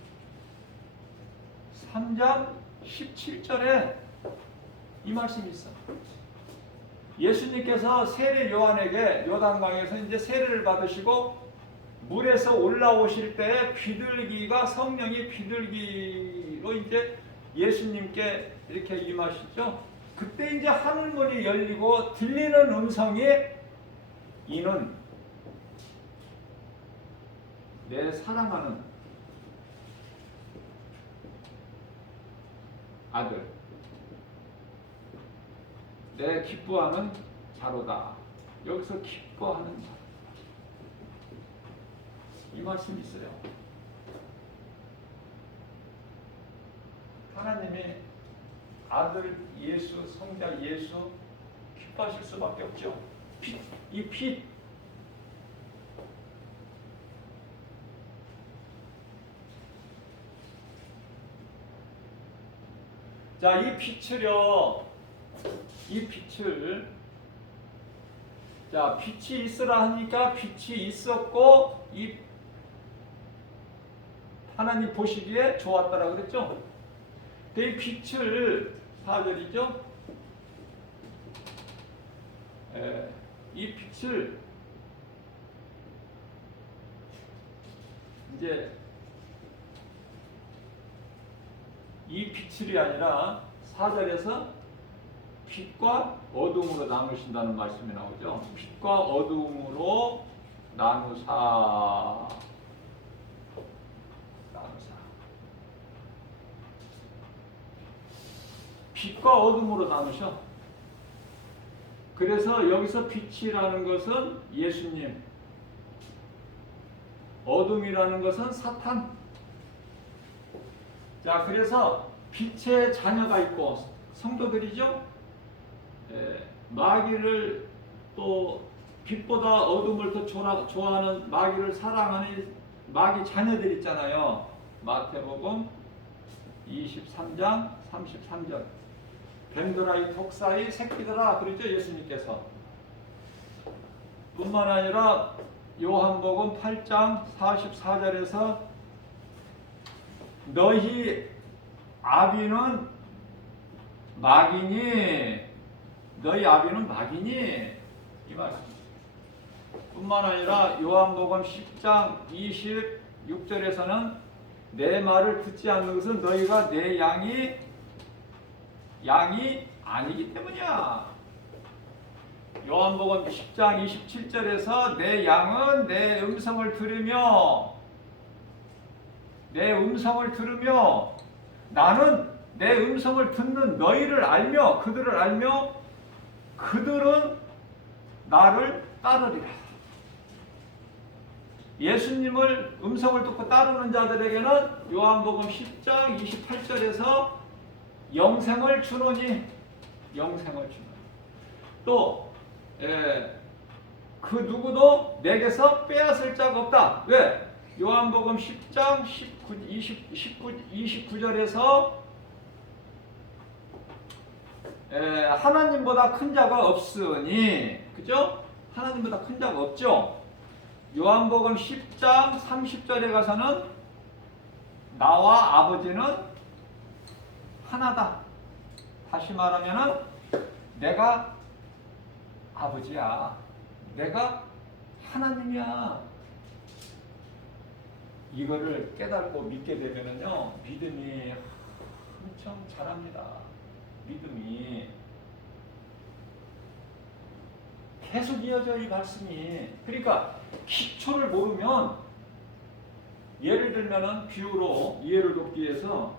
3장 17절에 이 말씀이 있어. 예수님께서 세례 요한에게 요단강에서 이제 세례를 받으시고 물에서 올라오실 때 비둘기가 성령이 비둘기로 이제 예수님께 이렇게 임하시죠. 그때 이제 하늘문이 열리고 들리는 음성이 이는 내 사랑하는 아들, 내 기뻐하는 자로다. 여기서 기뻐하는 자, 이 말씀이 있어요. 하나님이 아들 예수, 성자 예수 기뻐하실 수밖에 없죠. 이 빛, 자, 이 빛을요, 이 빛을, 자, 빛이 있으라 하니까 빛이 있었고, 이 하나님 보시기에 좋았다라고 그랬죠. 이 빛을 4절이죠. 이 빛을 이제 이 빛이 아니라 4절에서 빛과 어둠으로 나누신다는 말씀이 나오죠. 빛과 어둠으로 나누사. 빛과 어둠으로 나누셔. 그래서 여기서 빛이라는 것은 예수님, 어둠이라는 것은 사탄. 자, 그래서 빛의 자녀가 있고 성도들이죠. 마귀를 또 빛보다 어둠을 더 좋아하는 마귀를 사랑하는 마귀 자녀들 있잖아요. 마태복음 23장 33절. 뱀들아 독사의 새끼들아 그러죠, 예수님께서. 뿐만 아니라 요한복음 8장 44절에서 너희 아비는 마귀니, 너희 아비는 마귀니, 이 말씀. 뿐만 아니라 요한복음 10장 26절에서는 내 말을 듣지 않는 것은 너희가 내 양이 아니기 때문이야. 요한복음 10장 27절에서 내 양은 내 음성을 들으며 나는 내 음성을 듣는 너희를 알며 그들을 알며 그들은 나를 따르리라. 예수님을 음성을 듣고 따르는 자들에게는 요한복음 10장 28절에서 영생을 주노니, 또 그 누구도 내게서 빼앗을 자가 없다. 왜? 요한복음 10장 29절에서 하나님보다 큰 자가 없으니, 그죠? 하나님보다 큰 자가 없죠. 요한복음 10장 30절에 가서는 나와 아버지는 하나다. 다시 말하면은 내가 아버지야, 내가 하나님이야. 이거를 깨닫고 믿게 되면은요, 믿음이 엄청 자랍니다. 믿음이 계속 이어져, 이 말씀이. 그러니까 기초를 모르면, 예를 들면은 비유로 이해를 돕기 위해서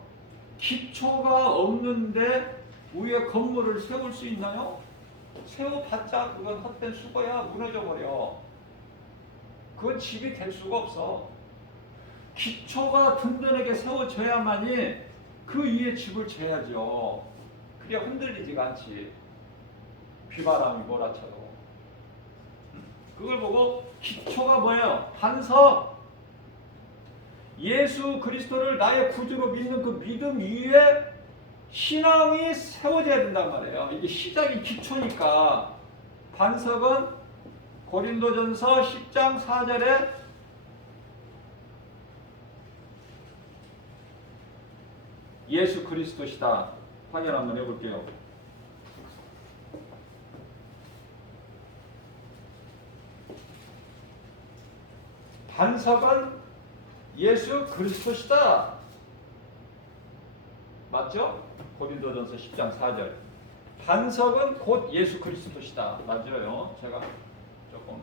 기초가 없는데 위에 건물을 세울 수 있나요? 세워봤자 그건 헛된 수고야. 무너져 버려. 그건 집이 될 수가 없어. 기초가 든든하게 세워져야만이 그 위에 집을 지어야죠. 그게 흔들리지가 않지. 비바람이 몰아쳐도. 그걸 보고 기초가 뭐예요? 반석. 예수 그리스도를 나의 구주로 믿는 그 믿음 위에 신앙이 세워져야 된단 말이에요. 이게 시작이 기초니까. 반석은 고린도전서 10장 4절에 예수 그리스도시다. 확인 한번 해볼게요. 반석은 예수 그리스도시다. 맞죠? 고린도전서 10장 4절. 반석은 곧 예수 그리스도시다. 맞아요. 제가 조금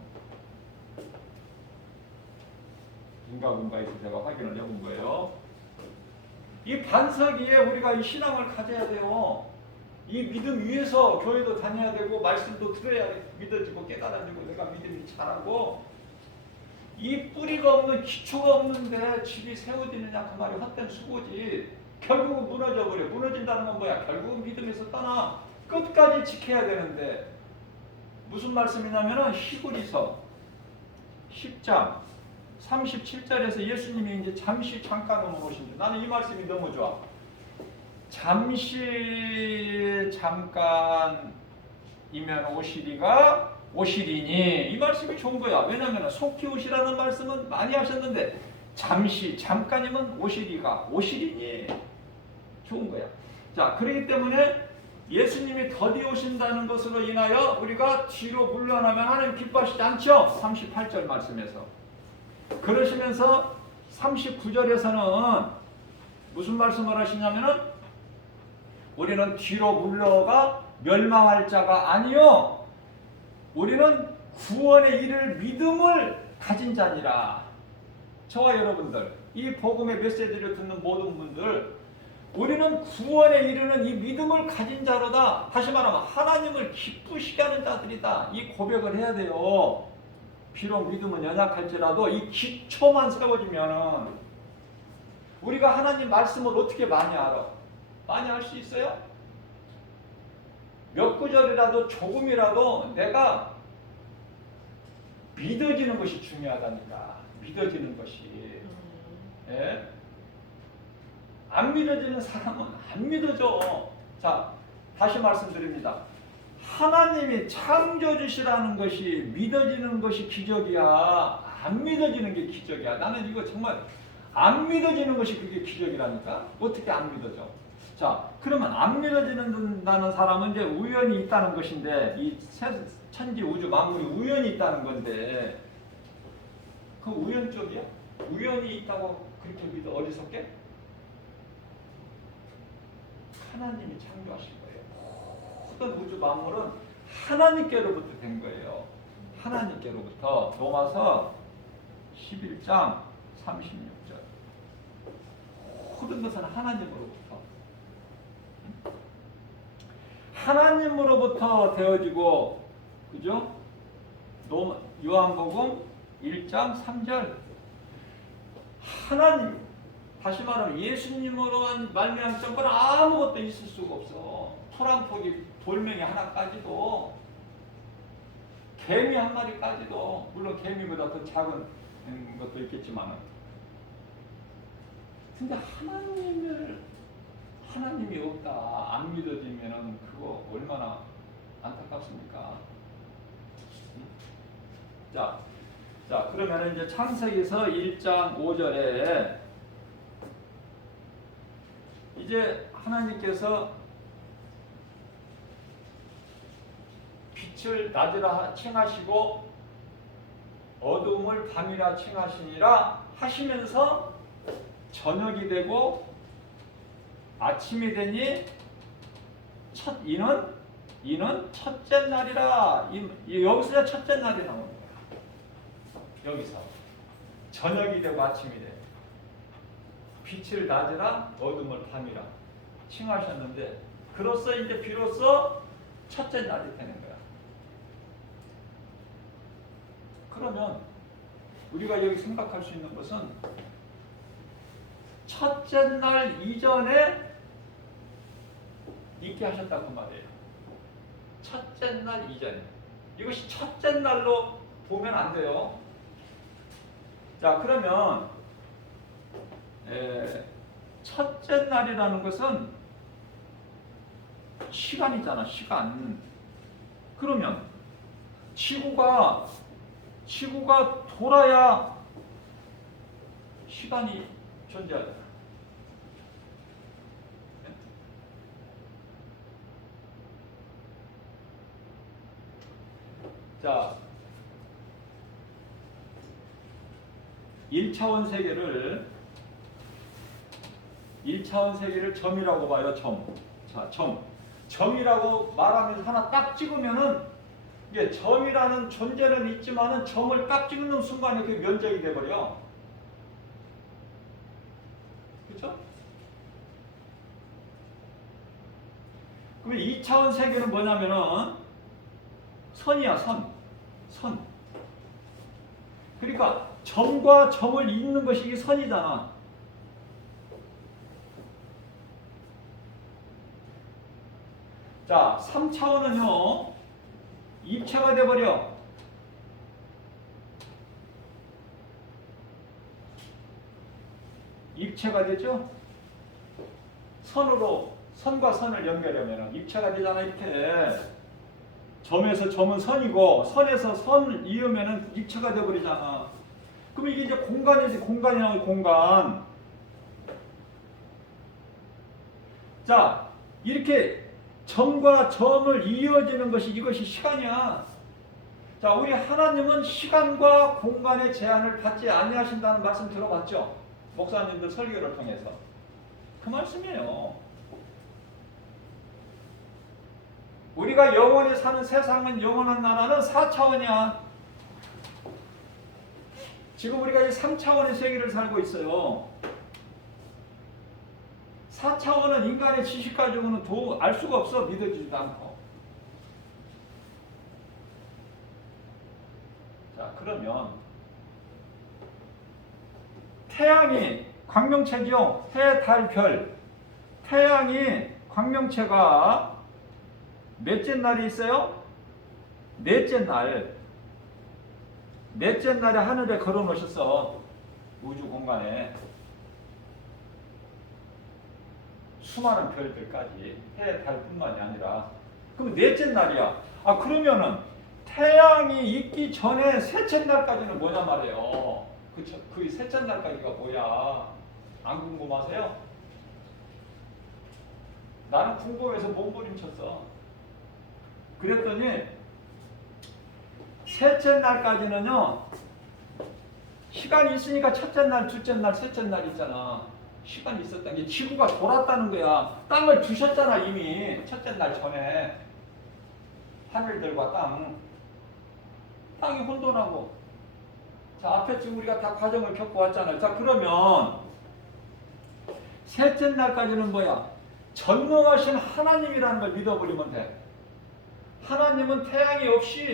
인가군가에서 제가 확인을 해본 거예요. 이 반석 위에 우리가 이 신앙을 가져야 돼요. 이 믿음 위에서 교회도 다녀야 되고 말씀도 들어야 믿어지고 깨달아지고 내가 믿음이 자라고, 이 뿌리가 없는 기초가 없는데 집이 세워지느냐 그 말이 헛된 수고지. 결국은 무너져버려. 무너진다는 건 뭐야? 결국은 믿음에서 떠나. 끝까지 지켜야 되는데 무슨 말씀이냐면은 히브리서 10장 37절에서 예수님이 이제 잠깐 오신데, 나는 이 말씀이 너무 좋아. 잠깐이면 오시리니, 이 말씀이 좋은 거야. 왜냐하면 속히 오시라는 말씀은 많이 하셨는데 잠깐이면 오시리니 좋은 거야. 자, 그렇기 때문에 예수님이 더디 오신다는 것으로 인하여 우리가 뒤로 물러나면 하나님 기뻐하시지 않죠? 38절 말씀에서. 그러시면서 39절에서는 무슨 말씀을 하시냐면은 우리는 뒤로 물러가 멸망할 자가 아니요 우리는 구원에 이를 믿음을 가진 자니라. 저와 여러분들, 이 복음의 메시지를 듣는 모든 분들, 우리는 구원에 이르는 이 믿음을 가진 자로다. 다시 말하면 하나님을 기쁘시게 하는 자들이다. 이 고백을 해야 돼요. 비록 믿음은 연약할지라도 이 기초만 세워지면은, 우리가 하나님 말씀을 어떻게 많이 알아? 많이 알 수 있어요? 몇 구절이라도 조금이라도 내가 믿어지는 것이 중요하다니까. 믿어지는 것이. 예? 안 믿어지는 사람은 안 믿어져. 자, 다시 말씀드립니다. 하나님이 창조주시라는 것이 믿어지는 것이 기적이야. 안 믿어지는 게 기적이야. 나는 이거 정말 안 믿어지는 것이 그게 기적이라니까. 어떻게 안 믿어져? 자, 그러면 안 믿어지는다는 사람은 이제 우연이 있다는 것인데, 이 천지 우주 만물이 우연이 있다는 건데, 그 우연적이야? 우연이 있다고 그렇게 믿어? 어리석게? 하나님이 창조하신 거예요. 모든 우주 만물은 하나님께로부터 된 거예요. 하나님께로부터. 로마서 11장 36절. 모든 것은 하나님으로부터. 하나님으로부터 되어지고, 그죠? 요한복음 1장 3절. 하나님, 다시 말하면 예수님으로만 말미암은 정말 아무것도 있을 수가 없어. 풀 한 포기, 돌멩이 하나까지도, 개미 한 마리까지도, 물론 개미보다 더 작은 것도 있겠지만은, 근데 하나님이 없다, 안 믿어지면은 그거 얼마나 안타깝습니까? 자, 그러면 이제 창세기서 1장 5절에 이제 하나님께서 빛을 낮이라 칭하시고 어두움을 밤이라 칭하시니라 하시면서 저녁이 되고 아침이 되니 이는 첫째 날이라. 여기서 첫째 날이 나오는 거야. 여기서 저녁이 되고 아침이 돼. 빛을 낮이라 어둠을 밤이라 칭하셨는데, 그로써 이제 비로소 첫째 날이 되는 거야. 그러면 우리가 여기 생각할 수 있는 것은, 첫째 날 이전에 있게 하셨다고 말이에요. 첫째 날 이전에. 이것이 첫째 날로 보면 안 돼요. 자, 그러면 첫째 날이라는 것은 시간이잖아, 시간. 그러면 지구가 돌아야 시간이 존재하잖아. 자, 1차원 세계를 점이라고 봐요. 자, 점이라고 말하면서 하나 딱 찍으면은, 이게 점이라는 존재는 있지만은 점을 딱 찍는 순간에 그게 면적이 돼버려. 그럼 2차원 세계는 뭐냐면은 선이야, 선. 그러니까 점과 점을 잇는 것이 이게 선이잖아. 자, 3차원은요. 입체가 돼버려. 입체가 되죠? 선과 선을 연결하면 입체가 되잖아, 이렇게. 점에서 점은 선이고, 선에서 선 이으면 입체가 돼버리잖아. 그럼 이게 이제 공간이지, 공간이라고, 공간. 자, 이렇게 점과 점을 이어지는 것이, 이것이 시간이야. 자, 우리 하나님은 시간과 공간의 제한을 받지 아니하신다는 말씀 들어봤죠? 목사님들 설교를 통해서. 그 말씀이에요. 우리가 영원히 사는 세상은, 영원한 나라는 4차원이야. 지금 우리가 이 3차원의 세계를 살고 있어요. 4차원은 인간의 지식 가지고는 알 수가 없어. 믿어지지도 않고. 자, 그러면 태양이 광명체죠. 해, 달, 별. 태양이 광명체가 몇째 날이 있어요? 넷째 날. 넷째 날에 하늘에 걸어 놓으셨어. 우주 공간에. 수많은 별들까지. 해, 달뿐만이 아니라. 그럼 넷째 날이야. 아, 그러면은 태양이 있기 전에 셋째 날까지는 뭐냐 말이에요. 그 셋째 날까지가 뭐야? 안 궁금하세요? 나는 궁금해서 몸부림쳤어. 그랬더니 셋째 날까지는요, 시간이 있으니까 첫째 날, 둘째 날, 셋째 날 있잖아. 시간이 있었다는 게 지구가 돌았다는 거야. 땅을 주셨잖아, 이미. 첫째 날 전에. 하늘들과 땅이 혼돈하고. 자, 앞에 지금 우리가 다 과정을 겪고 왔잖아요. 자, 그러면 셋째 날까지는 뭐야? 전능하신 하나님이라는 걸 믿어버리면 돼. 하나님은 태양이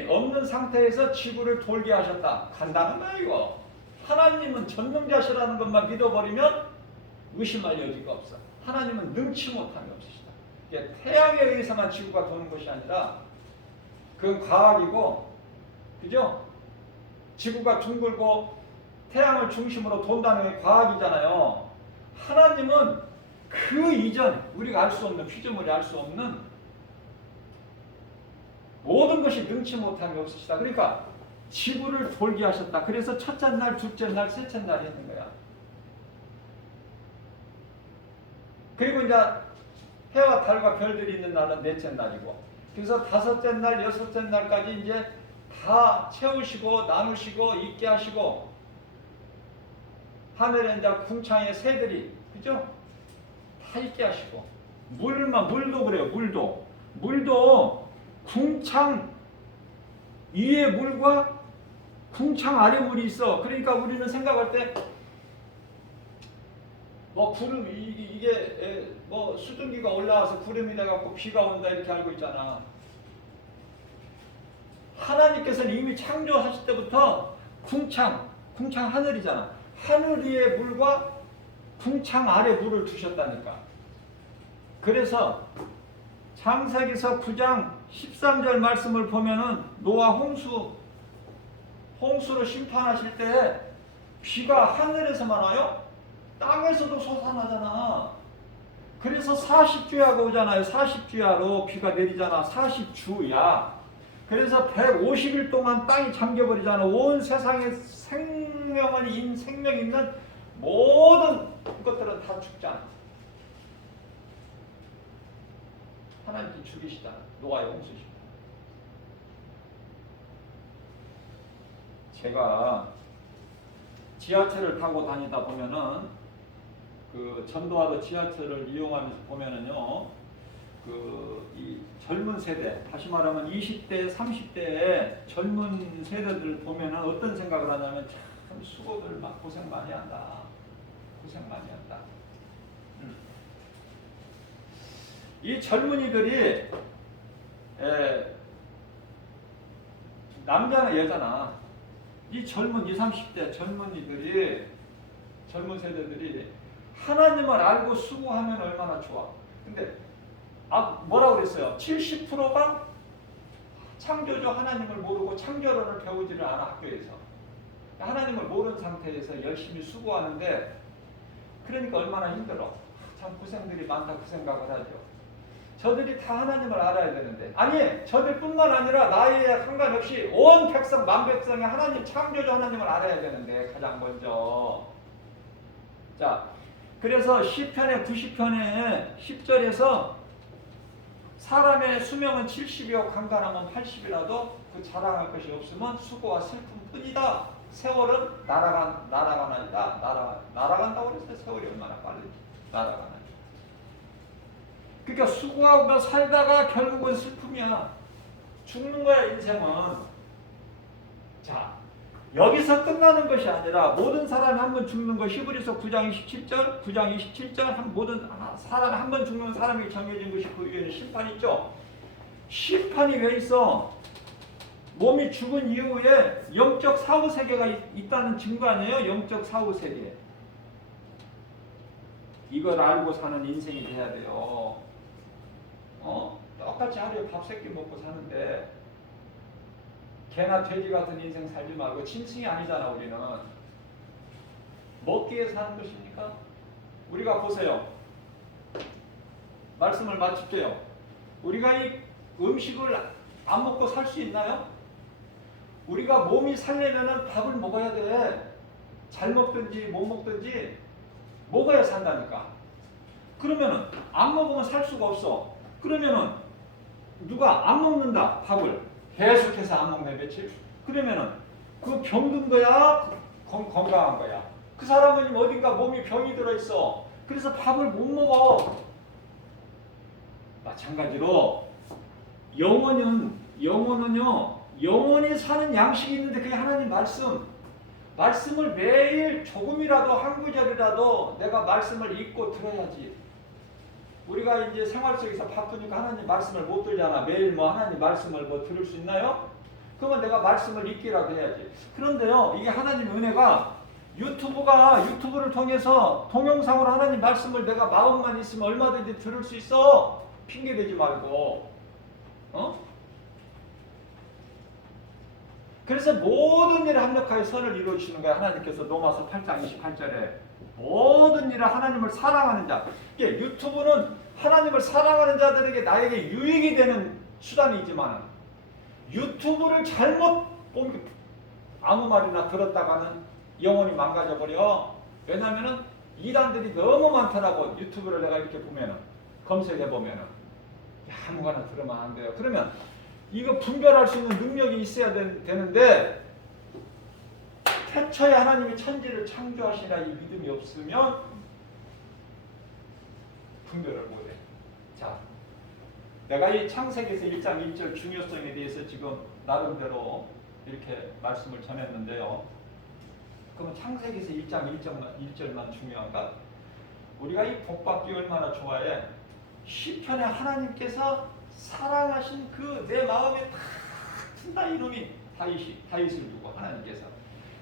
없는 상태에서 지구를 돌게 하셨다. 간단한 거야, 이거. 하나님은 전능자시라는 것만 믿어버리면 의심할 여지가 없어. 하나님은 능치 못함이 없으시다. 이게 태양에 의해서만 지구가 도는 것이 아니라 그건 과학이고, 그죠? 지구가 둥글고 태양을 중심으로 돈다는 게 과학이잖아요. 하나님은 그 이전, 우리가 알 수 없는, 피조물이 알 수 없는 모든 것이 능치 못함이 없으시다. 그러니까 지구를 돌게 하셨다. 그래서 첫째 날, 둘째 날, 셋째 날 했는 거야. 그리고 이제 해와 달과 별들이 있는 날은 넷째 날이고, 그래서 다섯째 날, 여섯째 날까지 이제 다 채우시고 나누시고 있게 하시고, 하늘에 이제 궁창의 새들이, 그죠? 다 있게 하시고, 물도 그래요. 물도 궁창 위에 물과 궁창 아래 물이 있어. 그러니까 우리는 생각할 때 뭐 구름, 이게 뭐 수증기가 올라와서 구름이 돼갖고 비가 온다 이렇게 알고 있잖아. 하나님께서는 이미 창조하실 때부터 궁창 하늘이잖아. 하늘 위에 물과 궁창 아래 물을 두셨다니까. 그래서 창세기서 9장 13절 말씀을 보면은 노아 홍수로 심판하실 때 비가 하늘에서만 와요? 땅에서도 솟아나잖아. 그래서 40주야가 오잖아요. 40주야로 비가 내리잖아. 40주야. 그래서 150일 동안 땅이 잠겨버리잖아. 온 세상에 생명 있는 모든 것들은 다 죽잖아. 하나님께 죽이시잖아. 노아의 홍수시다. 제가 지하철을 타고 다니다 보면은 그 전도하러 지하철을 이용하면서 보면은요, 이 젊은 세대, 다시 말하면 20대, 30대의 젊은 세대들 보면은 어떤 생각을 하냐면, 참 수고들 막 고생 많이 한다. 이 젊은이들이 남자나 여자나 이 젊은 20, 30대 젊은이들이 젊은 세대들이 하나님을 알고 수고하면 얼마나 좋아. 근데 뭐라고 그랬어요? 70%가 창조주 하나님을 모르고 창조론을 배우지를 않아 학교에서. 하나님을 모르는 상태에서 열심히 수고하는데 그러니까 얼마나 힘들어. 참 고생들이 많다 그 생각을 하죠. 저들이 다 하나님을 알아야 되는데 아니 저들뿐만 아니라 나이에 상관없이 온 백성 만백성이 하나님 창조주 하나님을 알아야 되는데 가장 먼저 자 그래서 시편의 90편의 10절에서 사람의 수명은 70이요 강간하면 80이라도 그 자랑할 것이 없으면 수고와 슬픔뿐이다. 세월은 날아가나이다. 날아간다고 그랬어요. 세월이 얼마나 빨리 날아가나. 그러니까 수고하며 살다가 결국은 슬픔이야. 죽는 거야 인생은. 자 여기서 끝나는 것이 아니라 모든 사람이 한 번 죽는 것 히브리서 9장 27절 모든 사람이 한 번 죽는 사람이 정해진 것이 그 위에는 심판이 있죠. 심판이 왜 있어? 몸이 죽은 이후에 영적 사후세계가 있다는 증거 아니에요? 영적 사후세계. 이걸 알고 사는 인생이 돼야 돼요. 똑같이 하루에 밥 3끼 먹고 사는데 개나 돼지 같은 인생 살지 말고 짐승이 아니잖아. 우리는 먹기 위해 사는 것입니까? 우리가 보세요. 말씀을 마칠게요. 우리가 이 음식을 안 먹고 살 수 있나요? 우리가 몸이 살려면 밥을 먹어야 돼. 잘 먹든지 못 먹든지 먹어야 산다니까. 그러면은 안 먹으면 살 수가 없어. 그러면은 누가 안 먹는다 밥을 계속해서 안 먹네 며칠. 그러면은 그 병든 거야 건강한 거야. 그 사람은 어딘가 몸이 병이 들어있어. 그래서 밥을 못 먹어. 마찬가지로 영혼은요 영원히 사는 양식이 있는데 그게 하나님 말씀을 매일 조금이라도 한 구절이라도 내가 말씀을 읽고 들어야지. 우리가 이제 생활 속에서 바쁘니까 하나님 말씀을 못 들잖아. 매일 뭐 하나님 말씀을 뭐 들을 수 있나요? 그러면 내가 말씀을 읽기라도 해야지. 그런데요 이게 하나님 은혜가 유튜브를 통해서 동영상으로 하나님 말씀을 내가 마음만 있으면 얼마든지 들을 수 있어. 핑계대지 말고. 그래서 모든 일에 합력하여 선을 이루어주시는 거야. 하나님께서 로마서 8장 28절에 모든 일에 하나님을 사랑하는 자. 이게 유튜브는 하나님을 사랑하는 자들에게 나에게 유익이 되는 수단이지만 유튜브를 잘못 보면 아무 말이나 들었다가는 영혼이 망가져버려. 왜냐하면 이단들이 너무 많더라고. 유튜브를 내가 이렇게 보면은 검색해보면은 아무거나 들으면 안 돼요. 그러면 이거 분별할 수 있는 능력이 있어야 되는데 태초에 하나님이 천지를 창조하시라 이 믿음이 없으면 분별을 못해. 자, 내가 이 창세기에서 1장 1절 중요성에 대해서 지금 나름대로 이렇게 말씀을 전했는데요. 그러면 창세기에서 1장 1절만 중요한가? 우리가 이 복받기 얼마나 좋아해? 시편에 하나님께서 사랑하신 그 내 마음에 다 튼다 이놈이 다윗을 두고 하나님께서.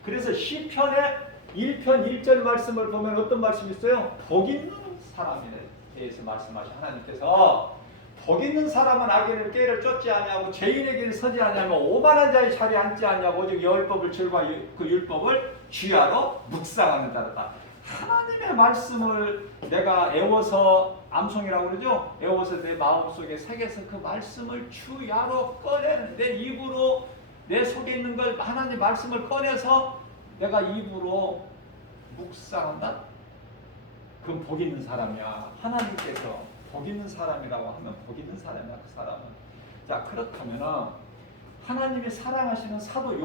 그래서 시편의 1편 1절 말씀을 보면 어떤 말씀이 있어요? 복 있는 사람에 대해서 말씀하신 하나님께서 복 있는 사람은 악인의 꾀를 쫓지 아니하고 죄인의 길을 서지 아니하며 오만한 자의 자리에 앉지 아니하고 오직 여호와의 줄과 그 율법을 주야로 묵상하는 자다. 하나님의 말씀을 내가 애워서 암송이라고 그러죠. 애워서 내 마음속에 새겨서 그 말씀을 주야로 꺼내는 내 입으로 내 속에 있는 걸 하나님 말씀을 꺼내서 내가 입으로 묵상한다. 그건 복 있는 사람이야. 하나님께서 복 있는 사람이라고 하면 복 있는 사람이야. 그 사람은. 자 그렇다면은 하나님이 사랑하시는 사도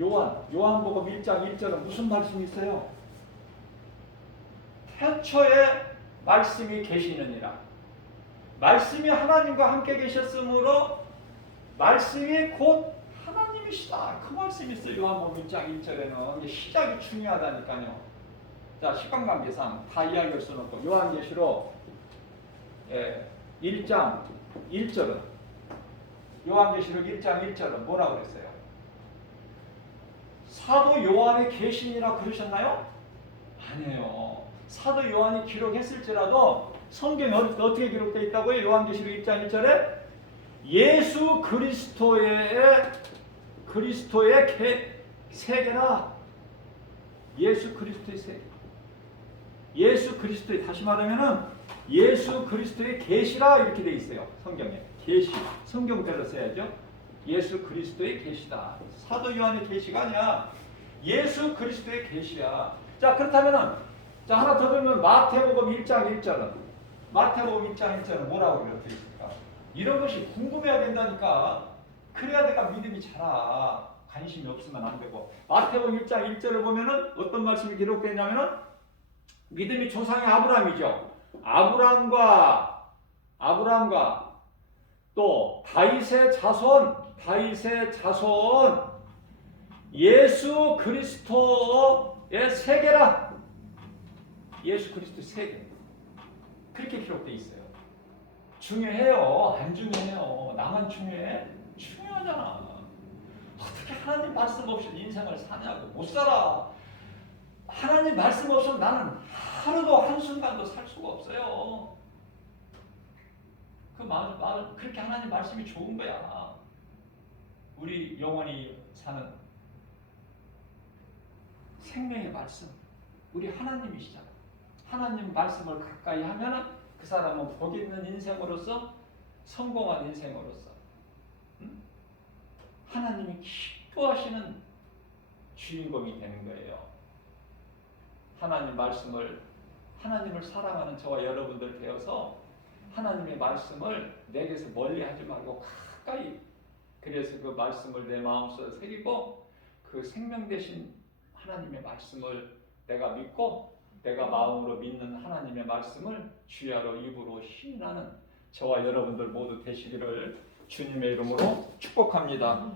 요한복음 1장 1절은 무슨 말씀이 있어요? 태초에 말씀이 계시느니라. 말씀이 하나님과 함께 계셨으므로 말씀이 곧 하나님이시다. 그 말씀이 있어요. 요한복음 1장 1절에는 시작이 중요하다니까요. 자, 시간관계상 다 이야기할 수는 없고 요한계시록 1장 1절은 요한계시록 1장 1절은 뭐라고 그랬어요? 사도 요한의 계시니라 그러셨나요? 아니에요. 사도 요한이 기록했을지라도 성경에 어떻게 기록되어 있다고요? 요한계시록 1장 1절에 예수 그리스도의 세계라. 예수 그리스도의 세계. 예수 그리스도의, 다시 말하면은 예수 그리스도의 계시라 이렇게 돼 있어요. 성경에. 계시. 성경대로 써야죠. 예수 그리스도의 계시다. 사도 요한의 계시가 아니야. 예수 그리스도의 계시야. 자, 그렇다면은 자, 하나 더 들면 마태복음 1장 1절은 마태복음 1장 1절은 뭐라고 그렇게 있을까? 이런 것이 궁금해야 된다니까. 그래야 내가 믿음이 자라. 관심이 없으면 안 되고. 마태복음 1장 1절을 보면은 어떤 말씀이 기록되냐면은 믿음이 조상의 아브라함이죠. 아브라함과 또 다윗의 자손 예수 그리스도의 세계라. 예수 그리스도의 세계. 그렇게 기록되어 있어요. 중요해요? 안 중요해요? 나만 중요해? 중요하잖아. 어떻게 하나님 말씀 없이 인생을 사냐고. 못 살아. 하나님 말씀 없으면 나는 하루도 한순간도 살 수가 없어요. 그렇게 하나님 말씀이 좋은 거야. 우리 영원히 사는 생명의 말씀, 우리 하나님이시잖아. 하나님 말씀을 가까이 하면 그 사람은 복 있는 인생으로서, 성공한 인생으로서, 하나님이 기뻐하시는 주인공이 되는 거예요. 하나님을 사랑하는 저와 여러분들 되어서 하나님의 말씀을 내게서 멀리하지 말고 가까이, 그래서 그 말씀을 내 마음속에 새기고 그 생명 되신 하나님의 말씀을 내가 믿고 내가 마음으로 믿는 하나님의 말씀을 주야로 입으로 신하는 저와 여러분들 모두 되시기를 주님의 이름으로 축복합니다.